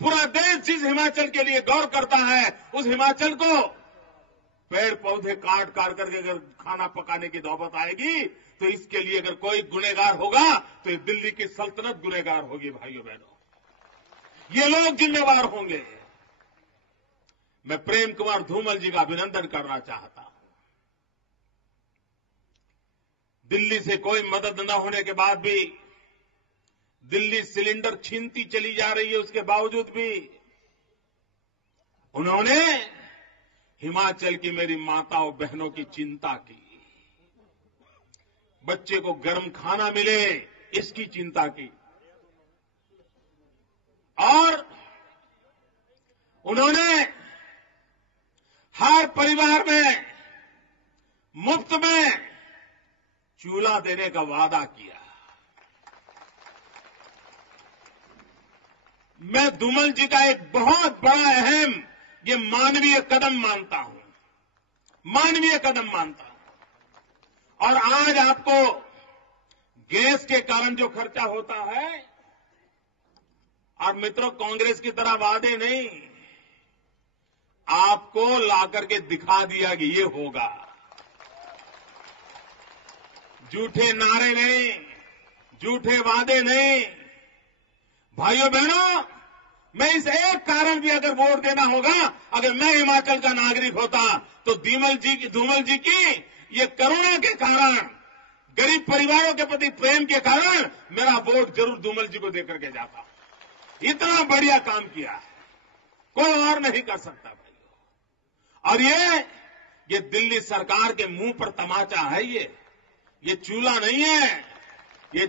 पूरा देश जिस हिमाचल के लिए गौर करता है, उस हिमाचल को पेड़ पौधे काट करके अगर खाना पकाने की नौबत आएगी तो इसके लिए अगर कोई गुनहगार होगा तो ये दिल्ली की सल्तनत गुनहगार होगी। भाइयों बहनों, ये लोग जिम्मेवार होंगे। मैं प्रेम कुमार धूमल जी का अभिनंदन करना चाहता हूं। दिल्ली से कोई मदद न होने के बाद भी दिल्ली सिलेंडर छीनती चली जा रही है, उसके बावजूद भी उन्होंने हिमाचल की मेरी माताओं बहनों की चिंता की, बच्चे को गर्म खाना मिले इसकी चिंता की, और उन्होंने हर परिवार में मुफ्त में चूल्हा देने का वादा किया। मैं धूमल जी का एक बहुत बड़ा अहम ये मानवीय कदम मानता हूं, मानवीय कदम मानता हूं। और आज आपको गैस के कारण जो खर्चा होता है, और मित्रों कांग्रेस की तरह वादे नहीं, आपको लाकर के दिखा दिया कि ये होगा। झूठे नारे नहीं, झूठे वादे नहीं। भाइयों बहनों, मैं इस एक कारण भी अगर वोट देना होगा, अगर मैं हिमाचल का नागरिक होता तो धूमल जी की ये करुणा के कारण, गरीब परिवारों के प्रति प्रेम के कारण मेरा वोट जरूर धूमल जी को देकर के जाता। इतना बढ़िया काम किया है, कोई और नहीं कर सकता भाइयों। और ये दिल्ली सरकार के मुंह पर तमाचा है। ये चूल्हा नहीं है। ये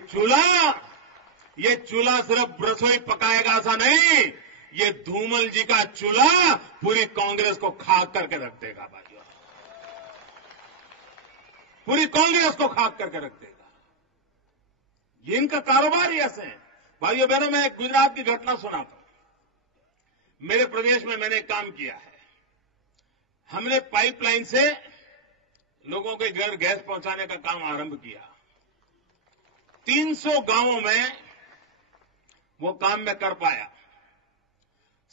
चूल्हा सिर्फ रसोई पकाएगा ऐसा नहीं, ये धूमल जी का चूल्हा पूरी कांग्रेस को खाक करके रख देगा भाइयों, पूरी कांग्रेस को खाक करके रख देगा। ये इनका कारोबार ही ऐसे है। भाइयों बहनों, मैं गुजरात की घटना सुनाता हूं। मेरे प्रदेश में मैंने काम किया है। हमने पाइपलाइन से लोगों के घर गैस पहुंचाने का काम आरंभ किया। 300 गांवों में वो काम मैं कर पाया।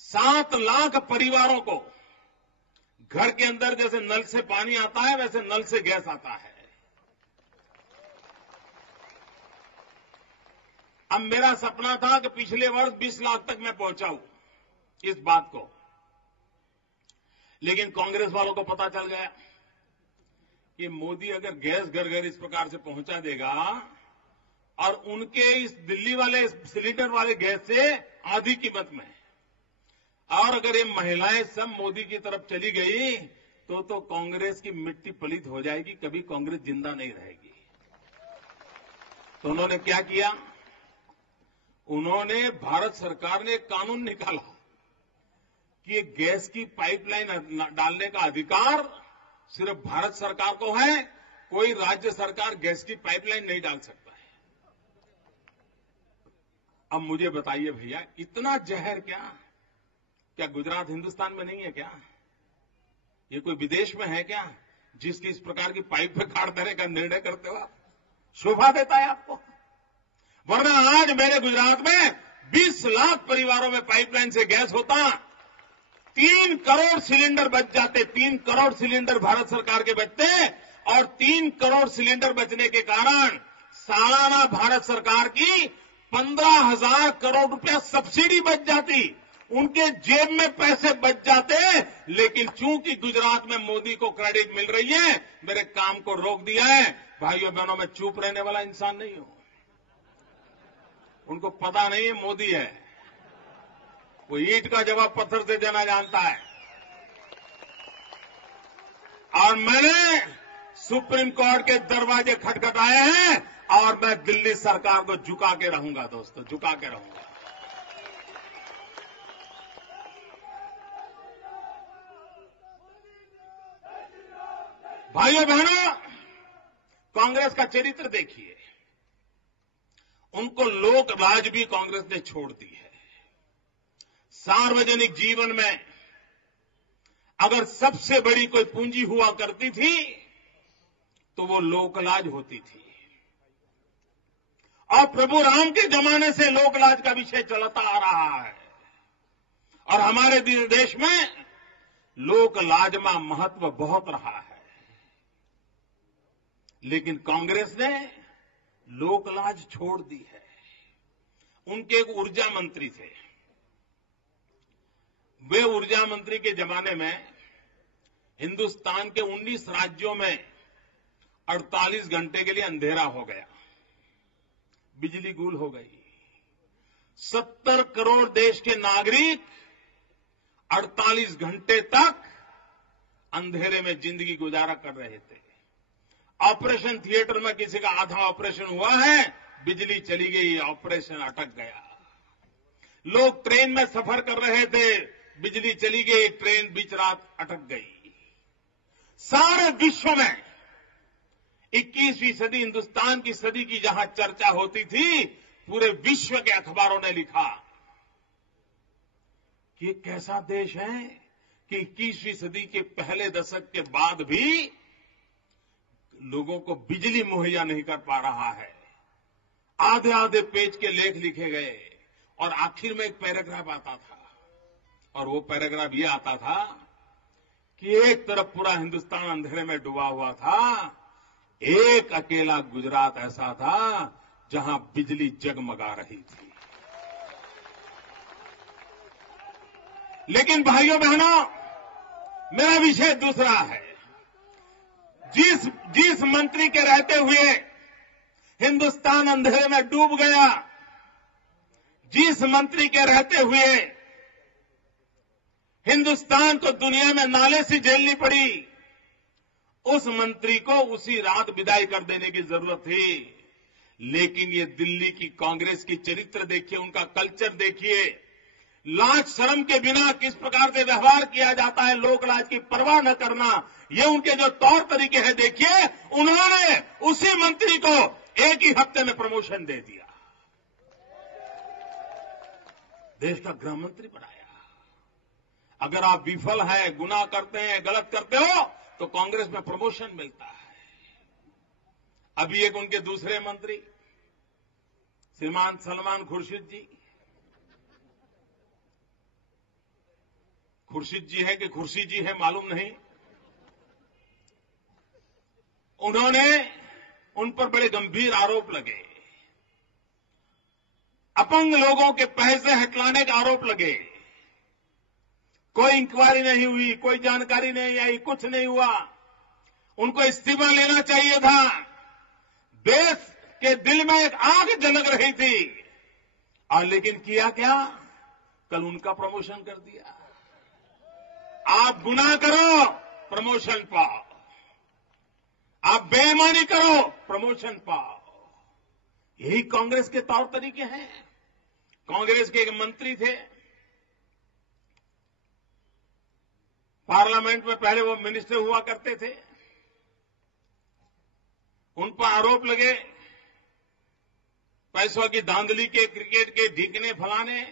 7 लाख परिवारों को घर के अंदर जैसे नल से पानी आता है वैसे नल से गैस आता है। अब मेरा सपना था कि पिछले वर्ष 20 लाख तक मैं पहुंचाऊं इस बात को, लेकिन कांग्रेस वालों को पता चल गया कि मोदी अगर गैस घर घर इस प्रकार से पहुंचा देगा और उनके इस दिल्ली वाले सिलेंडर वाले गैस से आधी कीमत में, और अगर ये महिलाएं सब मोदी की तरफ चली गई तो कांग्रेस की मिट्टी पलीत हो जाएगी, कभी कांग्रेस जिंदा नहीं रहेगी। तो उन्होंने क्या किया? उन्होंने, भारत सरकार ने एक कानून निकाला कि गैस की पाइपलाइन डालने का अधिकार सिर्फ भारत सरकार को है, कोई राज्य सरकार गैस की पाइपलाइन नहीं डाल सकता है। अब मुझे बताइए भैया, इतना जहर क्या गुजरात हिंदुस्तान में नहीं है क्या? ये कोई विदेश में है क्या जिसकी इस प्रकार की पाइप पे काट देने का निर्णय करते हो? शोभा देता है आपको? वरना आज मेरे गुजरात में 20 लाख परिवारों में पाइपलाइन से गैस होता, 3 करोड़ सिलेंडर बच जाते। 3 करोड़ सिलेंडर भारत सरकार के बचते, और 3 करोड़ सिलेंडर बचने के कारण सालाना भारत सरकार की 15,000 करोड़ रुपया सब्सिडी बच जाती, उनके जेब में पैसे बच जाते। लेकिन चूंकि गुजरात में मोदी को क्रेडिट मिल रही है, मेरे काम को रोक दिया है। भाइयों बहनों, मैं चुप रहने वाला इंसान नहीं हूं। उनको पता नहीं है मोदी है, वो ईंट का जवाब पत्थर से देना जानता है। और मैंने सुप्रीम कोर्ट के दरवाजे खटखटाए हैं, और मैं दिल्ली सरकार को झुका के रहूंगा दोस्तों, झुका के रहूंगा। भाइयों बहनों, कांग्रेस का चरित्र देखिए। उनको लोक राज भी कांग्रेस ने छोड़ दी है। सार्वजनिक जीवन में अगर सबसे बड़ी कोई पूंजी हुआ करती थी तो वो लोकलाज होती थी, और प्रभु राम के जमाने से लोकलाज का विषय चलता आ रहा है। और हमारे देश में लोकलाज में महत्व बहुत रहा है। लेकिन कांग्रेस ने लोकलाज छोड़ दी है। उनके एक ऊर्जा मंत्री थे, वे ऊर्जा मंत्री के जमाने में हिंदुस्तान के 19 राज्यों में 48 घंटे के लिए अंधेरा हो गया, बिजली गुल हो गई। 70 करोड़ देश के नागरिक 48 घंटे तक अंधेरे में जिंदगी गुजारा कर रहे थे। ऑपरेशन थिएटर में किसी का आधा ऑपरेशन हुआ है, बिजली चली गई, ऑपरेशन अटक गया। लोग ट्रेन में सफर कर रहे थे, बिजली चली गई, ट्रेन बीच रात अटक गई। सारे विश्व में 21वीं सदी, हिंदुस्तान की सदी की जहां चर्चा होती थी, पूरे विश्व के अखबारों ने लिखा कि ये कैसा देश है कि 21वीं सदी के पहले दशक के बाद भी लोगों को बिजली मुहैया नहीं कर पा रहा है। आधे आधे पेज के लेख लिखे गए और आखिर में एक पैराग्राफ आता था, और वो पैराग्राफ ये आता था कि एक तरफ पूरा हिंदुस्तान अंधेरे में डूबा हुआ था, एक अकेला गुजरात ऐसा था जहां बिजली जगमगा रही थी। लेकिन भाइयों बहनों, मेरा विषय दूसरा है। जिस मंत्री के रहते हुए हिंदुस्तान अंधेरे में डूब गया, जिस मंत्री के रहते हुए हिंदुस्तान को दुनिया में नाले से झेलनी पड़ी, उस मंत्री को उसी रात विदाई कर देने की जरूरत थी। लेकिन ये दिल्ली की कांग्रेस की चरित्र देखिए, उनका कल्चर देखिए, लाज शर्म के बिना किस प्रकार से व्यवहार किया जाता है, लोक लाज की परवाह न करना, ये उनके जो तौर तरीके हैं देखिए। उन्होंने उसी मंत्री को एक ही हफ्ते में प्रमोशन दे दिया, देश का गृह मंत्री बनाया। अगर आप विफल हैं, गुनाह करते हैं, गलत करते हो, तो कांग्रेस में प्रमोशन मिलता है। अभी एक उनके दूसरे मंत्री श्रीमान सलमान खुर्शीद जी, खुर्शीद जी है कि खुर्शी जी है मालूम नहीं, उन्होंने उन पर बड़े गंभीर आरोप लगे, अपंग लोगों के पैसे हटलाने का आरोप लगे। कोई इंक्वायरी नहीं हुई, कोई जानकारी नहीं आई, कुछ नहीं हुआ। उनको इस्तीफा लेना चाहिए था। देश के दिल में एक आग जलक रही थी, और लेकिन किया क्या? कल उनका प्रमोशन कर दिया। आप गुनाह करो, प्रमोशन पाओ। आप बेईमानी करो, प्रमोशन पाओ। यही कांग्रेस के तौर तरीके हैं। कांग्रेस के एक मंत्री थे, पार्लियामेंट में पहले वो मिनिस्टर हुआ करते थे। उन पर आरोप लगे पैसों की धांधली के, क्रिकेट के ढीकने फलाने।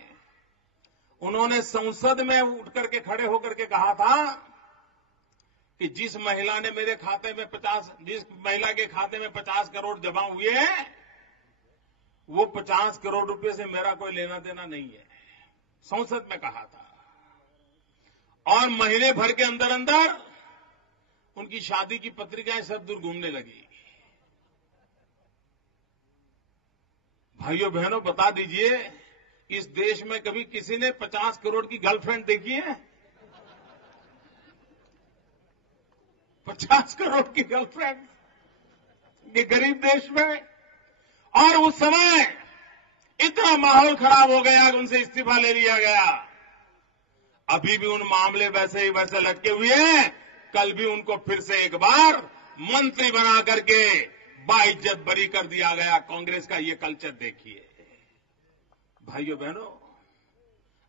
उन्होंने संसद में उठ करके खड़े होकर के कहा था कि जिस महिला ने मेरे खाते में जिस महिला के खाते में 50 करोड़ जमा हुए हैं, वो 50 करोड़ रुपए से मेरा कोई लेना देना नहीं है। संसद में कहा था। और महीने भर के अंदर अंदर उनकी शादी की पत्रिकाएं सब दूर घूमने लगी। भाइयों बहनों, बता दीजिए, इस देश में कभी किसी ने 50 करोड़ की गर्लफ्रेंड देखी है? 50 करोड़ की गर्लफ्रेंड ये गरीब देश में। और उस समय इतना माहौल खराब हो गया कि उनसे इस्तीफा ले लिया गया। अभी भी उन मामले वैसे ही वैसे लटके हुए हैं। कल भी उनको फिर से एक बार मंत्री बना करके बाइज्जत बरी कर दिया गया। कांग्रेस का ये कल्चर देखिए। भाइयों बहनों,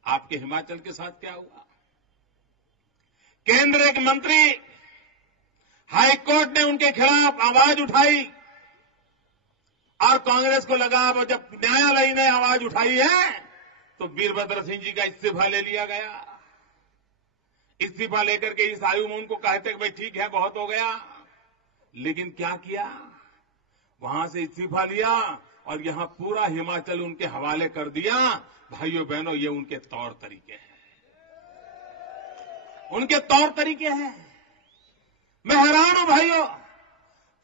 आपके हिमाचल के साथ क्या हुआ? केंद्र एक मंत्री, हाईकोर्ट ने उनके खिलाफ आवाज उठाई, और कांग्रेस को लगा अब जब न्यायालय ने आवाज उठाई है तो वीरभद्र सिंह जी का इस्तीफा ले लिया गया। इस्तीफा लेकर के इस आयु में उनको कहते कि भाई ठीक है, बहुत हो गया। लेकिन क्या किया? वहां से इस्तीफा लिया और यहां पूरा हिमाचल उनके हवाले कर दिया। भाइयों बहनों, ये उनके तौर तरीके हैं, उनके तौर तरीके हैं। मैं हैरान हूं भाइयों,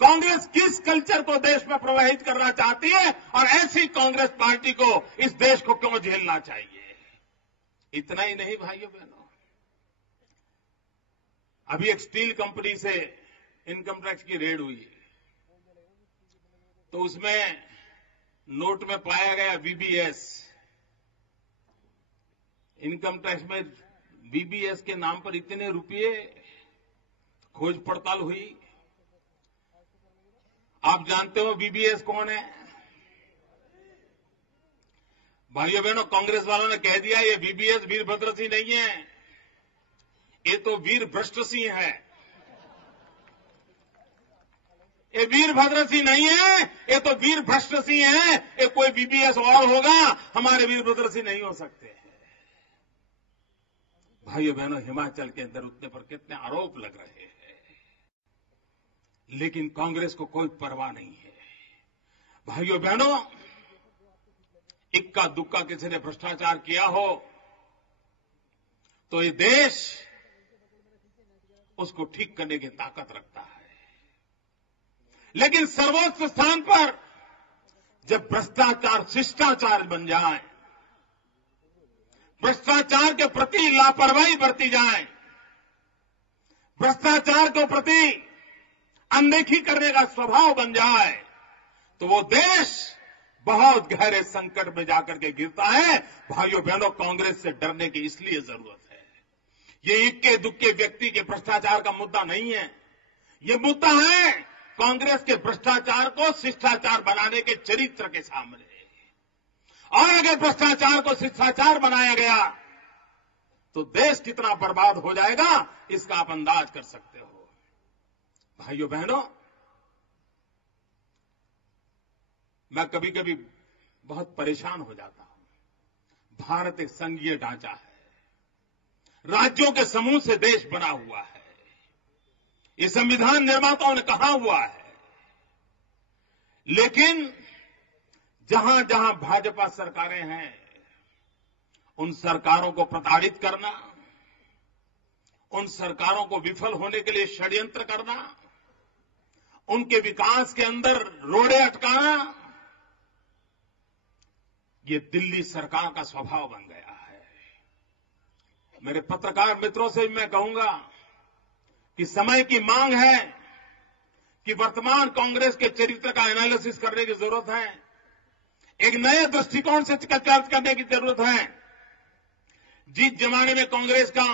कांग्रेस किस कल्चर को देश में प्रवाहित करना चाहती है, और ऐसी कांग्रेस पार्टी को इस देश को क्यों झेलना चाहिए? इतना ही नहीं भाइयों बहनों, अभी एक स्टील कंपनी से इनकम टैक्स की रेड हुई, तो उसमें नोट में पाया गया बीबीएस। इनकम टैक्स में बीबीएस के नाम पर इतने रुपये। खोज पड़ताल हुई। आप जानते हो बीबीएस कौन है? भाइयों बहनों, कांग्रेस वालों ने कह दिया ये बीबीएस वीरभद्र सिंह नहीं है, ये तो वीरभ्रष्ट सिंह है। ये वीरभद्र सिंह नहीं है, ये तो वीरभ्रष्ट सिंह है। ये कोई बीबीएस और होगा, हमारे वीरभद्र सिंह नहीं हो सकते। भाइयों बहनों, हिमाचल के अंदर उतने पर कितने आरोप लग रहे हैं, लेकिन कांग्रेस को कोई परवाह नहीं है। भाइयों बहनों, इक्का दुक्का किसी ने भ्रष्टाचार किया हो तो ये देश उसको ठीक करने की ताकत रखता है, लेकिन सर्वोच्च स्थान पर जब भ्रष्टाचार शिष्टाचार बन जाए, भ्रष्टाचार के प्रति लापरवाही बरती जाए, भ्रष्टाचार के प्रति अनदेखी करने का स्वभाव बन जाए, तो वो देश बहुत गहरे संकट में जाकर के गिरता है। भाइयों बहनों, कांग्रेस से डरने की इसलिए जरूरत है। ये इक्के दुक्के व्यक्ति के भ्रष्टाचार का मुद्दा नहीं है, ये मुद्दा है कांग्रेस के भ्रष्टाचार को शिष्टाचार बनाने के चरित्र के सामने। और अगर भ्रष्टाचार को शिष्टाचार बनाया गया तो देश कितना बर्बाद हो जाएगा, इसका आप अंदाज कर सकते हो। भाइयों बहनों, मैं कभी कभी बहुत परेशान हो जाता हूं। भारत एक संघीय ढांचा है, राज्यों के समूह से देश बना हुआ है, ये संविधान निर्माताओं ने कहा हुआ है, लेकिन जहां जहां भाजपा सरकारें हैं, उन सरकारों को प्रताड़ित करना, उन सरकारों को विफल होने के लिए षड्यंत्र करना, उनके विकास के अंदर रोड़े अटकाना, ये दिल्ली सरकार का स्वभाव बन गया है। मेरे पत्रकार मित्रों से भी मैं कहूंगा कि समय की मांग है कि वर्तमान कांग्रेस के चरित्र का एनालिसिस करने की जरूरत है, एक नए दृष्टिकोण से चर्चा करने की जरूरत है। जिस जमाने में कांग्रेस का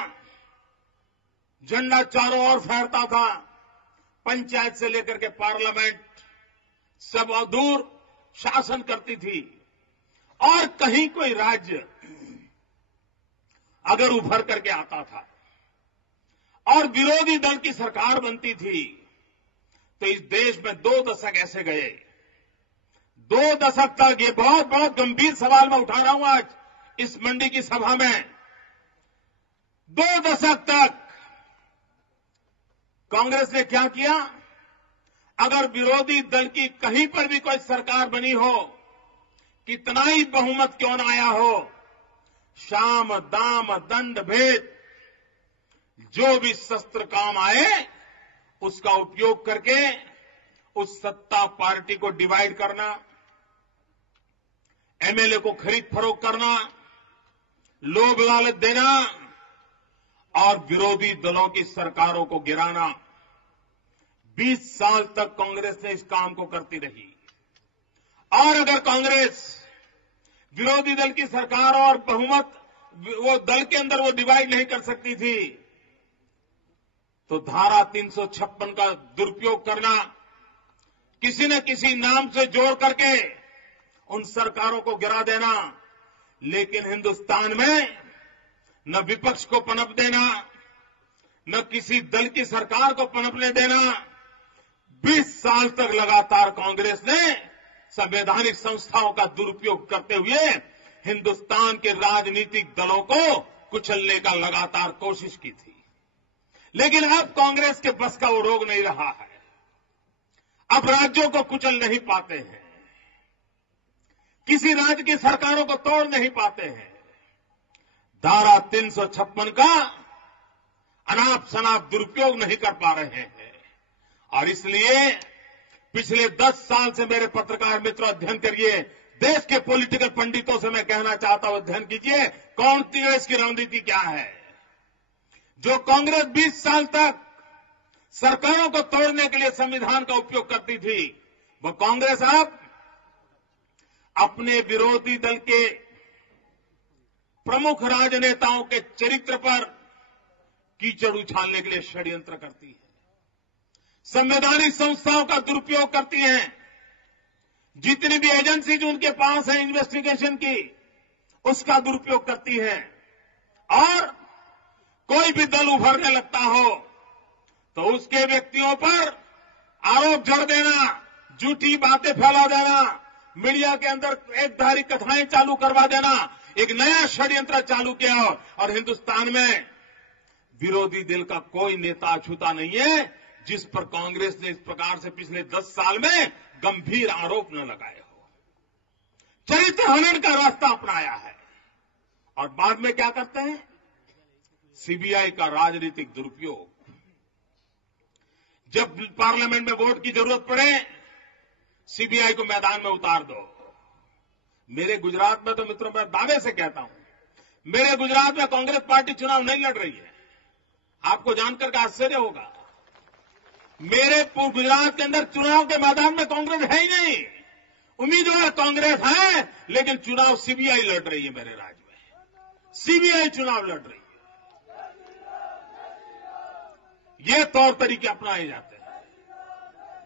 झंडा चारों ओर फहरता था, पंचायत से लेकर के पार्लियामेंट सब दूर शासन करती थी, और कहीं कोई राज्य अगर उभर करके आता था और विरोधी दल की सरकार बनती थी, तो इस देश में 2 दशक ऐसे गए, 2 दशक तक, ये बहुत बहुत गंभीर सवाल मैं उठा रहा हूं आज इस मंडी की सभा में, 2 दशक तक कांग्रेस ने क्या किया? अगर विरोधी दल की कहीं पर भी कोई सरकार बनी हो, कितना ही बहुमत क्यों न आया हो, शाम दाम दंड भेद जो भी शस्त्र काम आए उसका उपयोग करके उस सत्ता पार्टी को डिवाइड करना, एमएलए को खरीद फरोख्त करना, लोभ लालच देना और विरोधी दलों की सरकारों को गिराना। 20 साल तक कांग्रेस ने इस काम को करती रही। और अगर कांग्रेस विरोधी दल की सरकार और बहुमत वो दल के अंदर वो डिवाइड नहीं कर सकती थी, तो धारा 356 का दुरुपयोग करना, किसी न किसी नाम से जोड़ करके उन सरकारों को गिरा देना। लेकिन हिंदुस्तान में न विपक्ष को पनप देना, न किसी दल की सरकार को पनपने देना। 20 साल तक लगातार कांग्रेस ने संवैधानिक संस्थाओं का दुरुपयोग करते हुए हिंदुस्तान के राजनीतिक दलों को कुचलने का लगातार कोशिश की थी। लेकिन अब कांग्रेस के बस का वो रोग नहीं रहा है, अब राज्यों को कुचल नहीं पाते हैं, किसी राज्य की सरकारों को तोड़ नहीं पाते हैं। धारा 356 का अनाप शनाप दुरुपयोग नहीं कर पा रहे हैं। और इसलिए पिछले 10 साल से मेरे पत्रकार मित्रों अध्ययन करिए, देश के पॉलिटिकल पंडितों से मैं कहना चाहता हूं, अध्ययन कीजिए कांग्रेस की रणनीति क्या है। जो कांग्रेस 20 साल तक सरकारों को तोड़ने के लिए संविधान का उपयोग करती थी, वो कांग्रेस अब अपने विरोधी दल के प्रमुख राजनेताओं के चरित्र पर कीचड़ उछालने के लिए षड्यंत्र करती है, संवैधानिक संस्थाओं का दुरुपयोग करती हैं। जितनी भी एजेंसी जो उनके पास है इन्वेस्टिगेशन की, उसका दुरुपयोग करती है। और कोई भी दल उभरने लगता हो तो उसके व्यक्तियों पर आरोप जड़ देना, झूठी बातें फैला देना, मीडिया के अंदर एकधारी कथाएं चालू करवा देना, एक नया षड्यंत्र चालू किया और हिंदुस्तान में विरोधी दल का कोई नेता अछूता नहीं है जिस पर कांग्रेस ने इस प्रकार से पिछले 10 साल में गंभीर आरोप न लगाए हो। चरित्र हनन का रास्ता अपनाया है और बाद में क्या करते हैं? सीबीआई का राजनीतिक दुरुपयोग। जब पार्लियामेंट में वोट की जरूरत पड़े, सीबीआई को मैदान में उतार दो। मेरे गुजरात में तो मित्रों, मैं दावे से कहता हूं, मेरे गुजरात में कांग्रेस पार्टी चुनाव नहीं लड़ रही है। आपको जानकर के आश्चर्य होगा, मेरे गुजरात के अंदर चुनाव के मैदान में कांग्रेस है ही नहीं। उम्मीदवार कांग्रेस है, लेकिन चुनाव सीबीआई लड़ रही है। मेरे राज्य में सीबीआई चुनाव लड़ रही है। ये तौर तरीके अपनाए जाते हैं।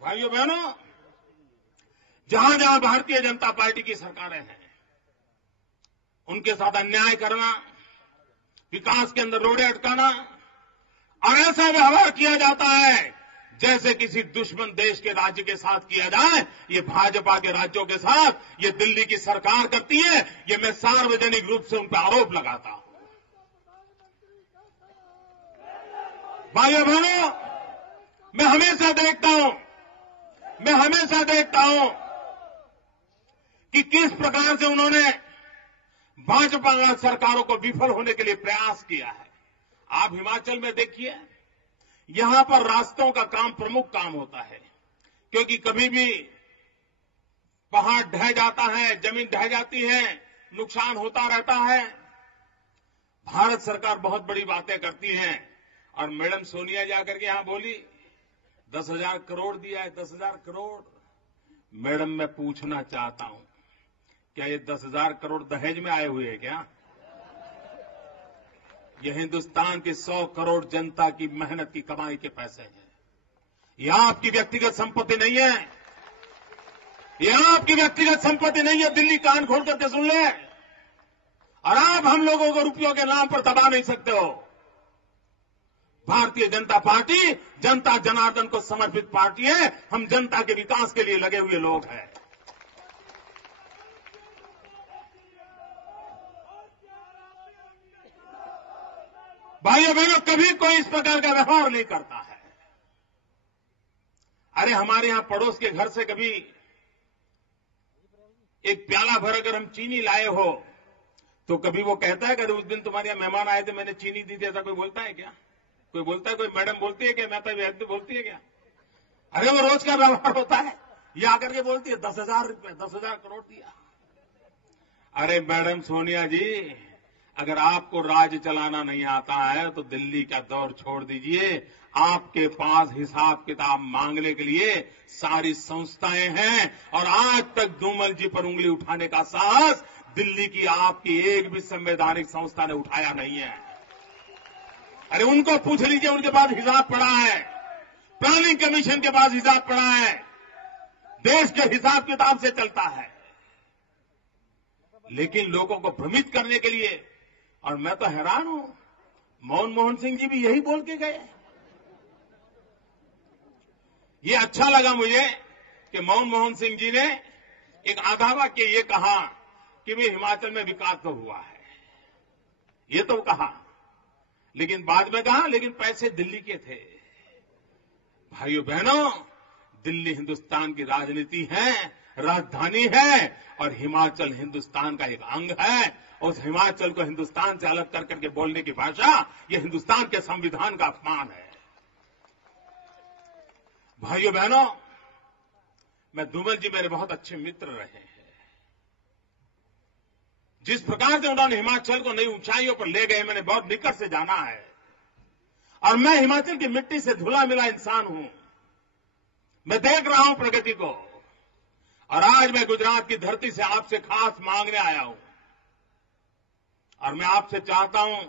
भाइयों बहनों, जहां जहां भारतीय जनता पार्टी की सरकारें हैं, उनके साथ अन्याय करना, विकास के अंदर रोड़े अटकाना और ऐसा व्यवहार किया जाता है जैसे किसी दुश्मन देश के राज्य के साथ किया जाए। ये भाजपा के राज्यों के साथ ये दिल्ली की सरकार करती है। ये मैं सार्वजनिक रूप से उन पर आरोप लगाता हूं। भाइयों बहनों, मैं हमेशा देखता हूं कि किस प्रकार से उन्होंने भाजपा सरकारों को विफल होने के लिए प्रयास किया है। आप हिमाचल में देखिए, यहां पर रास्तों का काम प्रमुख काम होता है, क्योंकि कभी भी पहाड़ ढह जाता है, जमीन ढह जाती है, नुकसान होता रहता है। भारत सरकार बहुत बड़ी बातें करती है और मैडम सोनिया जाकर के यहां बोली 10,000 करोड़ दिया है, 10,000 करोड़। मैडम, मैं पूछना चाहता हूं, क्या ये 10,000 करोड़ दहेज में आए हुए हैं क्या? ये हिंदुस्तान की 100 करोड़ जनता की मेहनत की कमाई के पैसे हैं। ये आपकी व्यक्तिगत संपत्ति नहीं है। ये आपकी व्यक्तिगत संपत्ति नहीं है। दिल्ली कान खोल करके सुन ले। और आप हम लोगों को रुपयों के नाम पर दबा नहीं सकते हो। भारतीय जनता पार्टी जनता जनार्दन को समर्पित पार्टी है। हम जनता के विकास के लिए लगे हुए लोग हैं। भाइयों बहनों, कभी कोई इस प्रकार का व्यवहार नहीं करता है। अरे हमारे यहां पड़ोस के घर से कभी एक प्याला भर अगर हम चीनी लाए हो तो कभी वो कहता है कि उस दिन तुम्हारे यहां मेहमान आए थे, मैंने चीनी दी थी, ऐसा कोई बोलता है क्या? कोई बोलता है? कोई मैडम बोलती है क्या? मेहता व्यक्ति बोलती है क्या? अरे वो रोज का व्यवहार होता है। ये आकर के बोलती है 10,000 रुपए, 10,000 करोड़ दिया। अरे मैडम सोनिया जी, अगर आपको राज्य चलाना नहीं आता है तो दिल्ली का दौर छोड़ दीजिए। आपके पास हिसाब किताब मांगने के लिए सारी संस्थाएं हैं और आज तक धूमल जी पर उंगली उठाने का साहस दिल्ली की आपकी एक भी संवैधानिक संस्था ने उठाया नहीं है। अरे उनको पूछ लीजिए, उनके पास हिसाब पड़ा है। प्लानिंग कमीशन के पास हिसाब पड़ा है। देश के हिसाब किताब से चलता है। लेकिन लोगों को भ्रमित करने के लिए, और मैं तो हैरान हूं, मनमोहन सिंह जी भी यही बोल के गए। ये अच्छा लगा मुझे कि मनमोहन सिंह जी ने एक आधा वाक्य ये कहा कि भाई हिमाचल में विकास तो हुआ है, ये तो कहा, लेकिन बाद में कहा लेकिन पैसे दिल्ली के थे। भाइयों बहनों, दिल्ली हिंदुस्तान की राजनीति है, राजधानी है और हिमाचल हिंदुस्तान का एक अंग है। उस हिमाचल को हिंदुस्तान से अलग कर करके बोलने की भाषा, ये हिंदुस्तान के संविधान का अपमान है। भाइयों बहनों, मैं धूमल जी मेरे बहुत अच्छे मित्र रहे हैं। जिस प्रकार से उन्होंने हिमाचल को नई ऊंचाइयों पर ले गए, मैंने बहुत निकट से जाना है और मैं हिमाचल की मिट्टी से धुला मिला इंसान हूं। मैं देख रहा हूं प्रगति को और आज मैं गुजरात की धरती से आपसे खास मांगने आया हूं और मैं आपसे चाहता हूं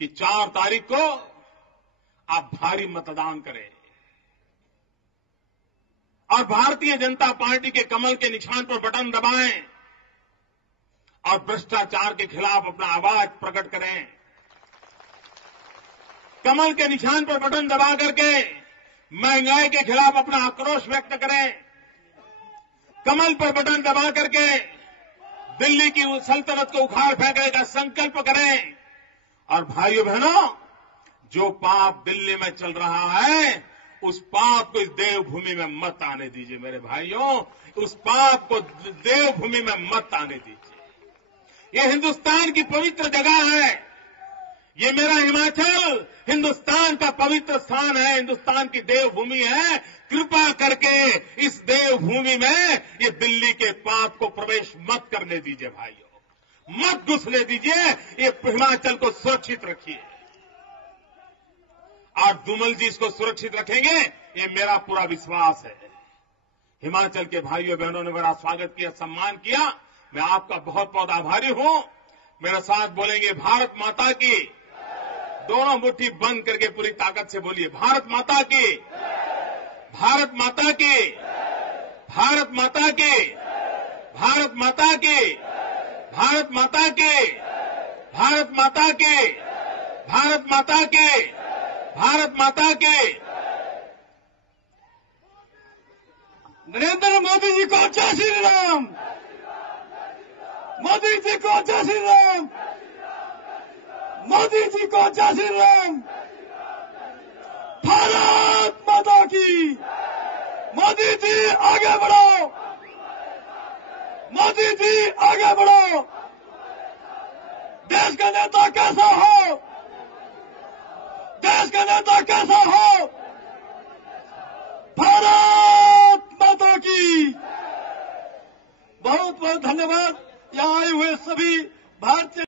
कि 4 तारीख को आप भारी मतदान करें और भारतीय जनता पार्टी के कमल के निशान पर बटन दबाएं और भ्रष्टाचार के खिलाफ अपना आवाज प्रकट करें। कमल के निशान पर बटन दबा करके महंगाई के खिलाफ अपना आक्रोश व्यक्त करें। कमल पर बटन दबा करके दिल्ली की सल्तनत को उखाड़ फेंकने का संकल्प करें। और भाइयों बहनों, जो पाप दिल्ली में चल रहा है, उस पाप को इस देवभूमि में मत आने दीजिए मेरे भाइयों। उस पाप को देवभूमि में मत आने दीजिए। ये हिंदुस्तान की पवित्र जगह है। ये मेरा हिमाचल हिंदुस्तान का पवित्र स्थान है, हिंदुस्तान की देवभूमि है। कृपा करके इस देवभूमि में ये दिल्ली के पाप को प्रवेश मत करने दीजिए भाइयों, मत घुसने दीजिए। ये हिमाचल को सुरक्षित रखिए और दुमल जी इसको सुरक्षित रखेंगे, ये मेरा पूरा विश्वास है। हिमाचल के भाइयों बहनों ने मेरा स्वागत किया, सम्मान किया, मैं आपका बहुत बहुत आभारी हूं। मेरे साथ बोलेंगे भारत माता की, दोनों मुट्ठी बंद करके पूरी ताकत से बोलिए भारत माता की, भारत माता की, भारत माता की, भारत माता की, भारत माता की, भारत माता की, भारत माता की, भारत माता की। नरेंद्र मोदी जी को जय श्री राम, मोदी जी को जय श्री राम, मोदी जी को जय श्री राम। भारत माता की। मोदी जी आगे बढ़ो, मोदी जी आगे बढ़ो। देश का नेता कैसा हो, देश का नेता कैसा हो। भारत माता की। बहुत बहुत धन्यवाद। यहाँ आए हुए सभी भारतीय